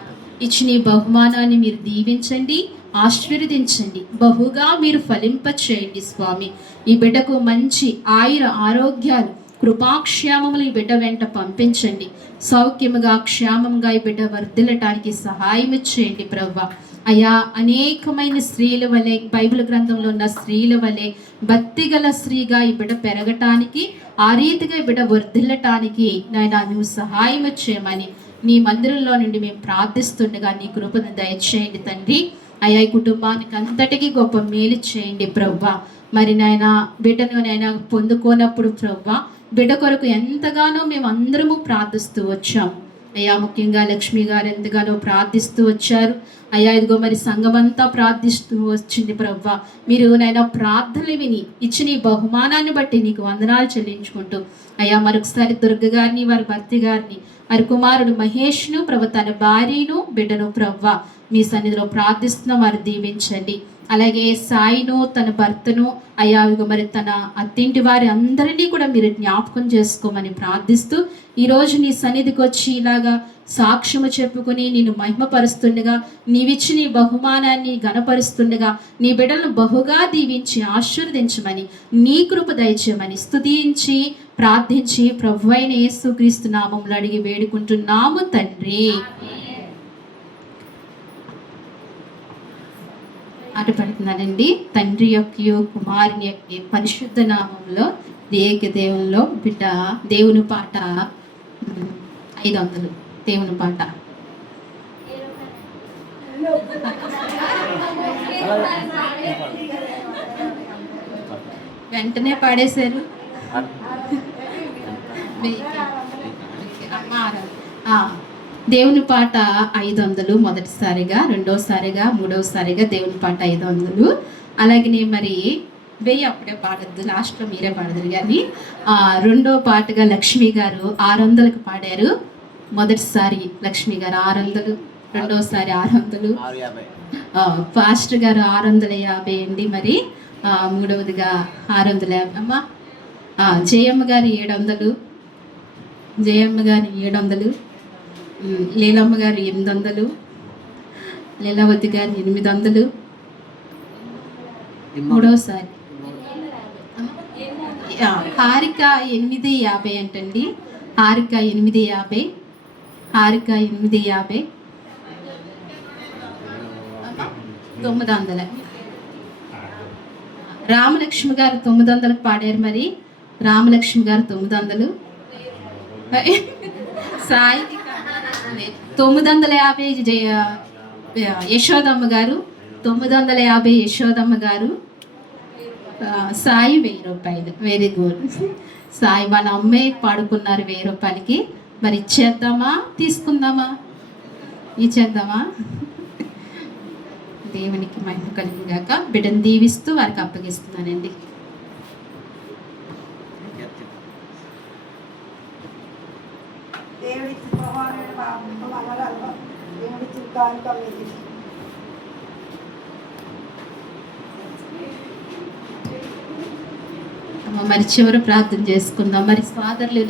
ఇచ్చిన ఈ బహుమానాన్ని మీరు దీవించండి, ఆశీర్వదించండి, బహుగా మీరు ఫలింప చేయండి స్వామి. ఈ బిడ్డకు మంచి ఆయుర ఆరోగ్యాలు కృపాక్షేమములు ఈ బిడ్డ వెంట పంపించండి. సౌఖ్యముగా క్షేమంగా ఈ బిడ్డ వర్ధిల్లటానికి సహాయం చేయండి ప్రవ్వా. అయా అనేకమైన స్త్రీల వలె బైబిల్ గ్రంథంలో ఉన్న స్త్రీల వలె భక్తిగల స్త్రీగా ఈ బిడ్డ పెరగటానికి, ఆ రీతిగా ఈ బిడ్డ వర్ధిల్లటానికి నాయన నువ్వు సహాయం చేయమని నీ మందిరంలో నుండి మేము ప్రార్థిస్తుండగా నీ కృపను దయచేయండి తండ్రి. అయా ఈ కుటుంబానికి అంతటికీ గొప్ప మేలు చేయండి ప్రవ్వా. మరి నాయన బిడ్డను నాయన పొందుకోనప్పుడు ప్రవ్వా బిడ్డ కొరకు ఎంతగానో మేము అందరము ప్రార్థిస్తూ వచ్చాము. అయ్యా ముఖ్యంగా లక్ష్మి గారు ఎంతగానో ప్రార్థిస్తూ వచ్చారు. అయ్యా ఇదిగో మరి సంఘమంతా ప్రార్థిస్తూ వచ్చింది ప్రవ్వా. మీరు నాయన ప్రార్థనలు విని ఇచ్చిన ఈ బహుమానాన్ని బట్టి నీకు వందనాలు చెల్లించుకుంటూ అయ్యా మరొకసారి దుర్గ గారిని వారి భర్త గారిని వారి కుమారుడు మహేష్ను ప్రభు తన భార్యను బిడ్డను ప్రవ్వా మీ సన్నిధిలో ప్రార్థిస్తున్న వారు దీవించండి. అలాగే సాయిను తన భర్తను అయ్యా మరి తన అత్తింటి వారి అందరినీ కూడా మీరు జ్ఞాపకం చేసుకోమని ప్రార్థిస్తూ ఈరోజు నీ సన్నిధికి వచ్చి ఇలాగా సాక్ష్యము చెప్పుకొని నేను మహిమపరుస్తుండగా నీవిచ్చి నీ బహుమానాన్ని గణపరుస్తుండగా నీ బిడ్డలను బహుగా దీవించి ఆశీర్వదించమని నీ కృప దయచేయమని స్తుతించి ప్రార్థించి ప్రభువైన యేసుక్రీస్తు నామములో అడిగి వేడుకుంటున్నాము తండ్రి. ఆటపడుతున్నానండి. తండ్రి యొక్క కుమారుని యొక్క పరిశుద్ధ నామంలో దేవుల్లో బిడ్డ దేవుని పాట 500 దేవుని పాట వెంటనే పాడేశారు. దేవుని పాట 500 మొదటిసారిగా, రెండోసారిగా, మూడవసారిగా దేవుని పాట 500. అలాగే మరి 1000 అప్పుడే పాడద్దు, లాస్ట్లో మీరే పాడదురు. కానీ రెండో పాటగా లక్ష్మి గారు 600కి పాడారు. మొదటిసారి లక్ష్మి గారు 600, రెండోసారి 600, పాస్టర్ గారు 650 అండి. మరి మూడవదిగా 650. అమ్మ జయమ్మ గారు 700, జయమ్మ గారు 700, లీలమ్మ గారు 800, లీలావతి గారు 800. మూడవసారి హారిక 850 అంటండి. హారిక 850, హారిక 850, 900. రామలక్ష్మి గారు 900కి పాడారు. మరి రామలక్ష్మి గారు 900. సాయికి 950 యశోదమ్మ గారు, 950 యశోదమ్మ గారు, సాయి 1000 రూపాయలు. Very good. సాయి వాళ్ళ అమ్మే పాడుకున్నారు 1000 రూపాయలకి. మరి ఇచ్చేద్దామా తీసుకుందామా? ఇచ్చేద్దామా? దేవునికి మహిమ కలిగాక బిడ్డను దీవిస్తూ వారికి అప్పగిస్తున్నానండి. మరి చివరి ప్రార్థన చేసుకుందాం. మరి సోదరులు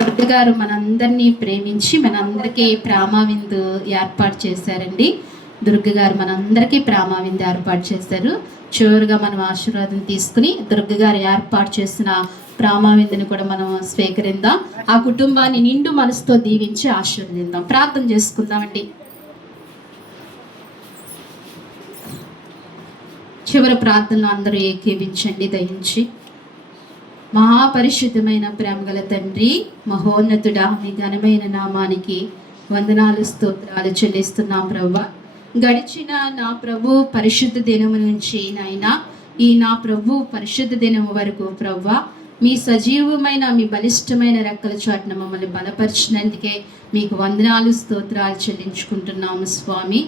దుర్గ గారు మనందరినీ ప్రేమించి మనందరికీ ప్రేమ విందు ఏర్పాటు చేశారండి. దుర్గ గారు మనందరికీ ప్రేమ విందు ఏర్పాటు చేశారు. చివరిగా మనం ఆశీర్వాదం తీసుకుని దుర్గ గారు ఏర్పాటు చేసిన ప్రేమ విందుని కూడా మనం స్వీకరిద్దాం. ఆ కుటుంబాన్ని నిండు మనసుతో దీవించి ఆశీర్వదిద్దాం. ప్రార్థన చేసుకుందామండి. చివరి ప్రార్థనలో అందరూ ఏకీభించండి దయించి. మహాపరిశుద్ధమైన ప్రేమగల తండ్రి, మహోన్నతుడా, మీ ఘనమైన నామానికి వందనాలు స్తోత్రాలు చెల్లిస్తున్నాం ప్రవ్వా. గడిచిన నా ప్రభు పరిశుద్ధ దినము నుంచి నాయనా ఈ నా ప్రభు పరిశుద్ధ దినము వరకు ప్రవ్వా మీ సజీవమైన మీ బలిష్టమైన రెక్కల చాటున మమ్మల్ని బలపరిచినందుకే మీకు వందనాలు స్తోత్రాలు చెల్లించుకుంటున్నాము స్వామి.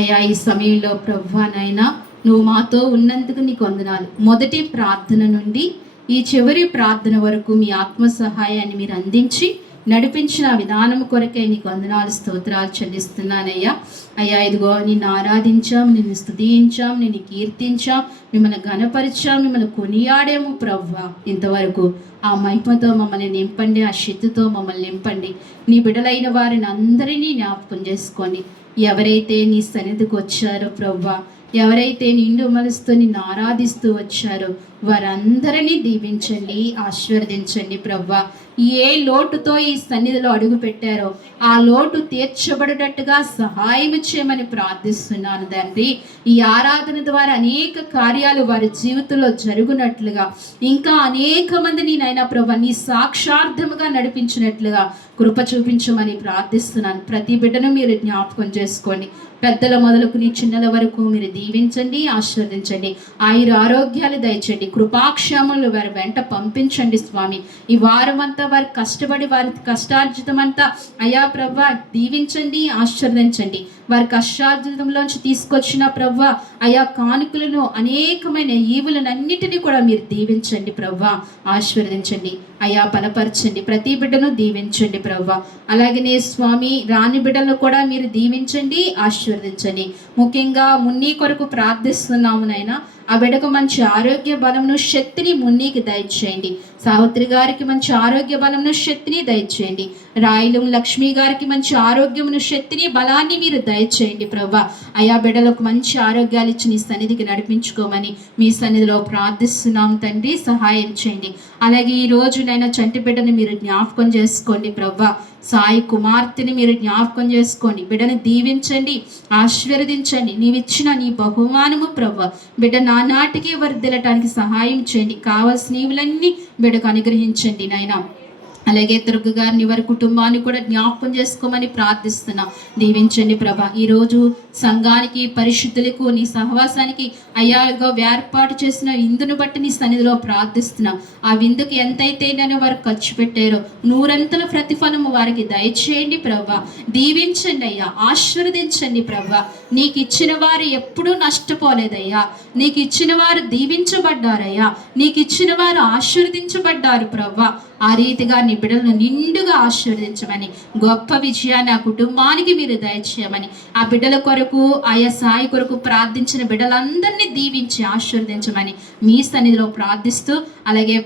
అయ్యా ఈ సమయంలో ప్రవ్వా నాయనా నువ్వు మాతో ఉన్నందుకు నీకు వందనాలు. మొదటి ప్రార్థన నుండి ఈ చివరి ప్రార్థన వరకు మీ ఆత్మ సహాయాన్ని మీరు అందించి నడిపించిన విధానం కొరకే నీకు వందనాలు స్తోత్రాలు చెల్లిస్తున్నానయ్యా. అయ్యా ఇదిగో నిన్ను ఆరాధించాం, నిన్ను స్తుతించాం, నిన్ను కీర్తించాం, మిమ్మల్ని ఘనపరిచాం, మిమ్మల్ని కొనియాడేము ప్రవ్వా. ఇంతవరకు ఆ మహిమతో మమ్మల్ని నింపండి, ఆ శక్తితో మమ్మల్ని నింపండి. నీ బిడ్డలైన వారిని అందరినీ జ్ఞాపకం చేసుకోండి. ఎవరైతే నీ సన్నిధికి వచ్చారో ప్రవ్వా, ఎవరైతే నిండు మనసుతో నిన్ను ఆరాధిస్తూ వచ్చారో వారందరినీ దీవించండి, ఆశీర్వదించండి ప్రవ్వా. ఏ లోటుతో ఈ సన్నిధిలో అడుగు పెట్టారో ఆ లోటు తీర్చబడేటట్టుగా సహాయం చేయమని ప్రార్థిస్తున్నాను తండ్రి. ఈ ఆరాధన ద్వారా అనేక కార్యాలు వారి జీవితంలో జరుగునట్లుగా, ఇంకా అనేక మందిని నాయనా ప్రభా నీ సాక్షార్థముగా నడిపించినట్లుగా కృప చూపించమని ప్రార్థిస్తున్నాను. ప్రతి బిడ్డను మీరు జ్ఞాపకం చేసుకోండి. పెద్దల మొదలుకుని చిన్నల వరకు మీరు దీవించండి, ఆశీర్వదించండి. ఆయుర ఆరోగ్యాలు దయచండి, కృపాక్షేమములు వారి వెంట పంపించండి స్వామి. ఈ వారం అంతా వారి కష్టపడి వారి కష్టార్జితం అంతా అయా ప్రభా దీవించండి, ఆశీర్వదించండి. వారి కష్టార్జితంలోంచి తీసుకొచ్చిన ప్రభా అయా కానుకలను అనేకమైన ఈవులనన్నిటినీ కూడా మీరు దీవించండి ప్రభా, ఆశీర్వదించండి అయా, బలపరచండి. ప్రతి బిడ్డను దీవించండి ప్రభా. అలాగనే స్వామి రాని బిడ్డలను కూడా మీరు దీవించండి, ఆశీర్వదించండి. ముఖ్యంగా మున్ని కొరకు ప్రార్థిస్తున్నాము నాయనా. ఆ బిడ్డకు మంచి ఆరోగ్య బలమును శక్తిని మున్నీకి దయచేయండి. సావిత్రి గారికి మంచి ఆరోగ్య బలమును శక్తిని దయచేయండి. రాయలు లక్ష్మి గారికి మంచి ఆరోగ్యమును శక్తిని బలాన్ని మీరు దయచేయండి ప్రభా. అయా బిడ్డలకు మంచి ఆరోగ్యాలు ఇచ్చి నీ సన్నిధికి నడిపించుకోమని మీ సన్నిధిలో ప్రార్థిస్తున్నాం తండ్రి, సహాయం చేయండి. అలాగే ఈ రోజునైనా చంటి బిడ్డని మీరు జ్ఞాపకం చేసుకోండి ప్రభా. సాయి కుమార్తెని మీరు జ్ఞాపకం చేసుకోండి. బిడ్డను దీవించండి, ఆశీర్వదించండి. నీవిచ్చిన నీ బహుమానము ప్రభా బిడ్డ నానాటికి వర్ధిల్లటానికి సహాయం చేయండి. కావాల్సినవన్నీ బిడ్డకు అనుగ్రహించండి నాయనా. అలాగే దుర్గ గారిని వారి కుటుంబాన్ని కూడా జ్ఞాపకం చేసుకోమని ప్రార్థిస్తున్నాం. దీవించండి ప్రభా. ఈరోజు సంఘానికి పరిశుద్ధులకు నీ సహవాసానికి అయ్యాగా ఏర్పాటు చేసిన విందును బట్టి నీ సన్నిధిలో ప్రార్థిస్తున్నాం. ఆ విందుకి ఎంతైతే నేను వారు ఖర్చు పెట్టారో నూరంతల ప్రతిఫలము వారికి దయచేయండి ప్రభా. దీవించండి అయ్యా, ఆశీర్వదించండి ప్రభా. నీకు ఇచ్చిన వారు ఎప్పుడూ నష్టపోలేదయ్యా. నీకు ఇచ్చిన వారు దీవించబడ్డారయ్యా. నీకు ఇచ్చిన వారు ఆశీర్వదించబడ్డారు ప్రభా. ఆ రీతిగా నీ బిడ్డలను నిండుగా ఆశీర్వదించమని, గొప్ప విజయాన్ని ఆ కుటుంబానికి మీరు దయచేయమని, ఆ బిడ్డల కొరకు ఆయా సాయి కొరకు ప్రార్థించిన బిడ్డలందరినీ దీవించి ఆశీర్వదించమని మీ సన్నిధిలో ప్రార్థిస్తూ, అలాగే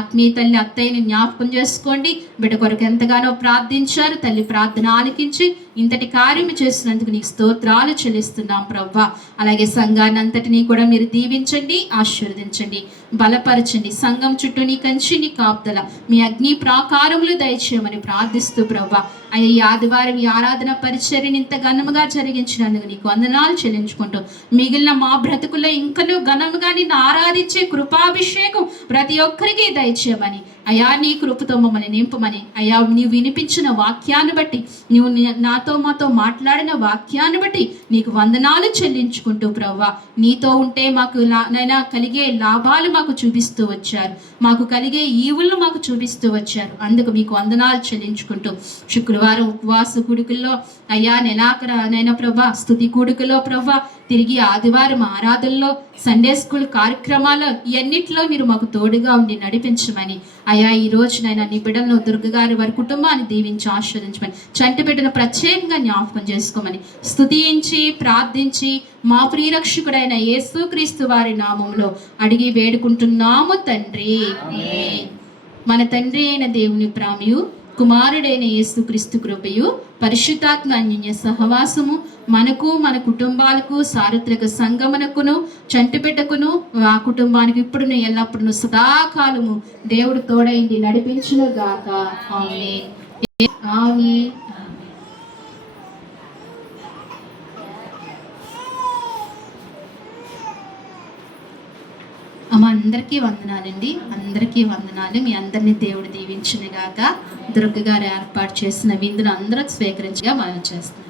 ఆత్మీయ తల్లి అత్తయ్యని జ్ఞాపకం చేసుకోండి. బిడ్డ కొరకు ఎంతగానో ప్రార్థించారు. తల్లి ప్రార్థన ఆలకించి ఇంతటి కార్యం చేసినందుకు నీకు స్తోత్రాలు చెల్లిస్తున్నాం ప్రవ్వా. అలాగే సంఘాన్ని అంతటినీ కూడా మీరు దీవించండి, ఆశీర్వదించండి, బలపరచండి. సంఘం చుట్టూ నీ కంచి, నీ కాపుదల, మీ అగ్ని ప్రాకారములు దయచేయమని ప్రార్థిస్తూ ప్రవ్వా అయ్యా ఈ ఆదివారం ఈ ఆరాధన పరిచర్యని ఇంత ఘనముగా జరిగించినందుకు నీకు వందనాలు చెల్లించుకుంటూ మిగిలిన మా బ్రతుకుల్లో ఇంకనూ ఘనముగా నిన్ను ఆరాధించే కృపాభిషేకం ప్రతి ఒక్కరికి దయచేయమని అయ్యా నీ కృపతో మమ్మల్ని నింపమని అయ్యా నీవు వినిపించిన వాక్యాన్ని బట్టి నీవు నాతో మాతో మాట్లాడిన వాక్యాన్ని బట్టి నీకు వందనాలు చెల్లించుకుంటూ ప్రవ్వా నీతో ఉంటే మాకు నైనా కలిగే లాభాలు మాకు చూపిస్తూ వచ్చారు, మాకు కలిగే ఈవులను మాకు చూపిస్తూ వచ్చారు. అందుకు మీకు వందనాలు చెల్లించుకుంటూ శుక్రవారం ఉపవాస కూడికల్లో అయ్యా నెలాఖర నైనా ప్రభా స్తుతి కూడికలో ప్రభా తిరిగి ఆదివారం ఆరాధనలో సండే స్కూల్ కార్యక్రమాలు ఇవన్నిట్లో మీరు మాకు తోడుగా ఉండి నడిపించమని అయ్యా ఈ రోజునైనా నీ బిడ్డలను దుర్గగారి వారి కుటుంబాన్ని దీవించి ఆస్వాదించమని చంటి బిడ్డను ప్రత్యేకంగా జ్ఞాపకం చేసుకోమని స్తుతించి ప్రార్థించి మా ప్రియరక్షకుడైన యేసుక్రీస్తు వారి నామంలో అడిగి వేడుకుంటున్నాము తండ్రి. మన తండ్రి అయిన దేవుని ప్రేమయు కుమారుడైన యేసుక్రీస్తు కృపయు పరిశుద్ధాత్మ అన్యోన్య సహవాసము మనకు మన కుటుంబాలకు సార్వత్రిక సంగమనకును చంటిబిడ్డకును ఆ కుటుంబానికి ఇప్పుడును ఎల్లప్పుడూ సదాకాలము దేవుడు తోడైంది నడిపించును గాక. ఆమేన్. ఆమేన్. అమ్మ అందరికీ వందనాలండి, అందరికీ వందనాలు. మీ అందరినీ దేవుడు దీవించును గాక. దుర్గ గారు ఏర్పాటు చేసిన విందును అందరూ స్వీకరించగా మనం చేస్తున్నాం.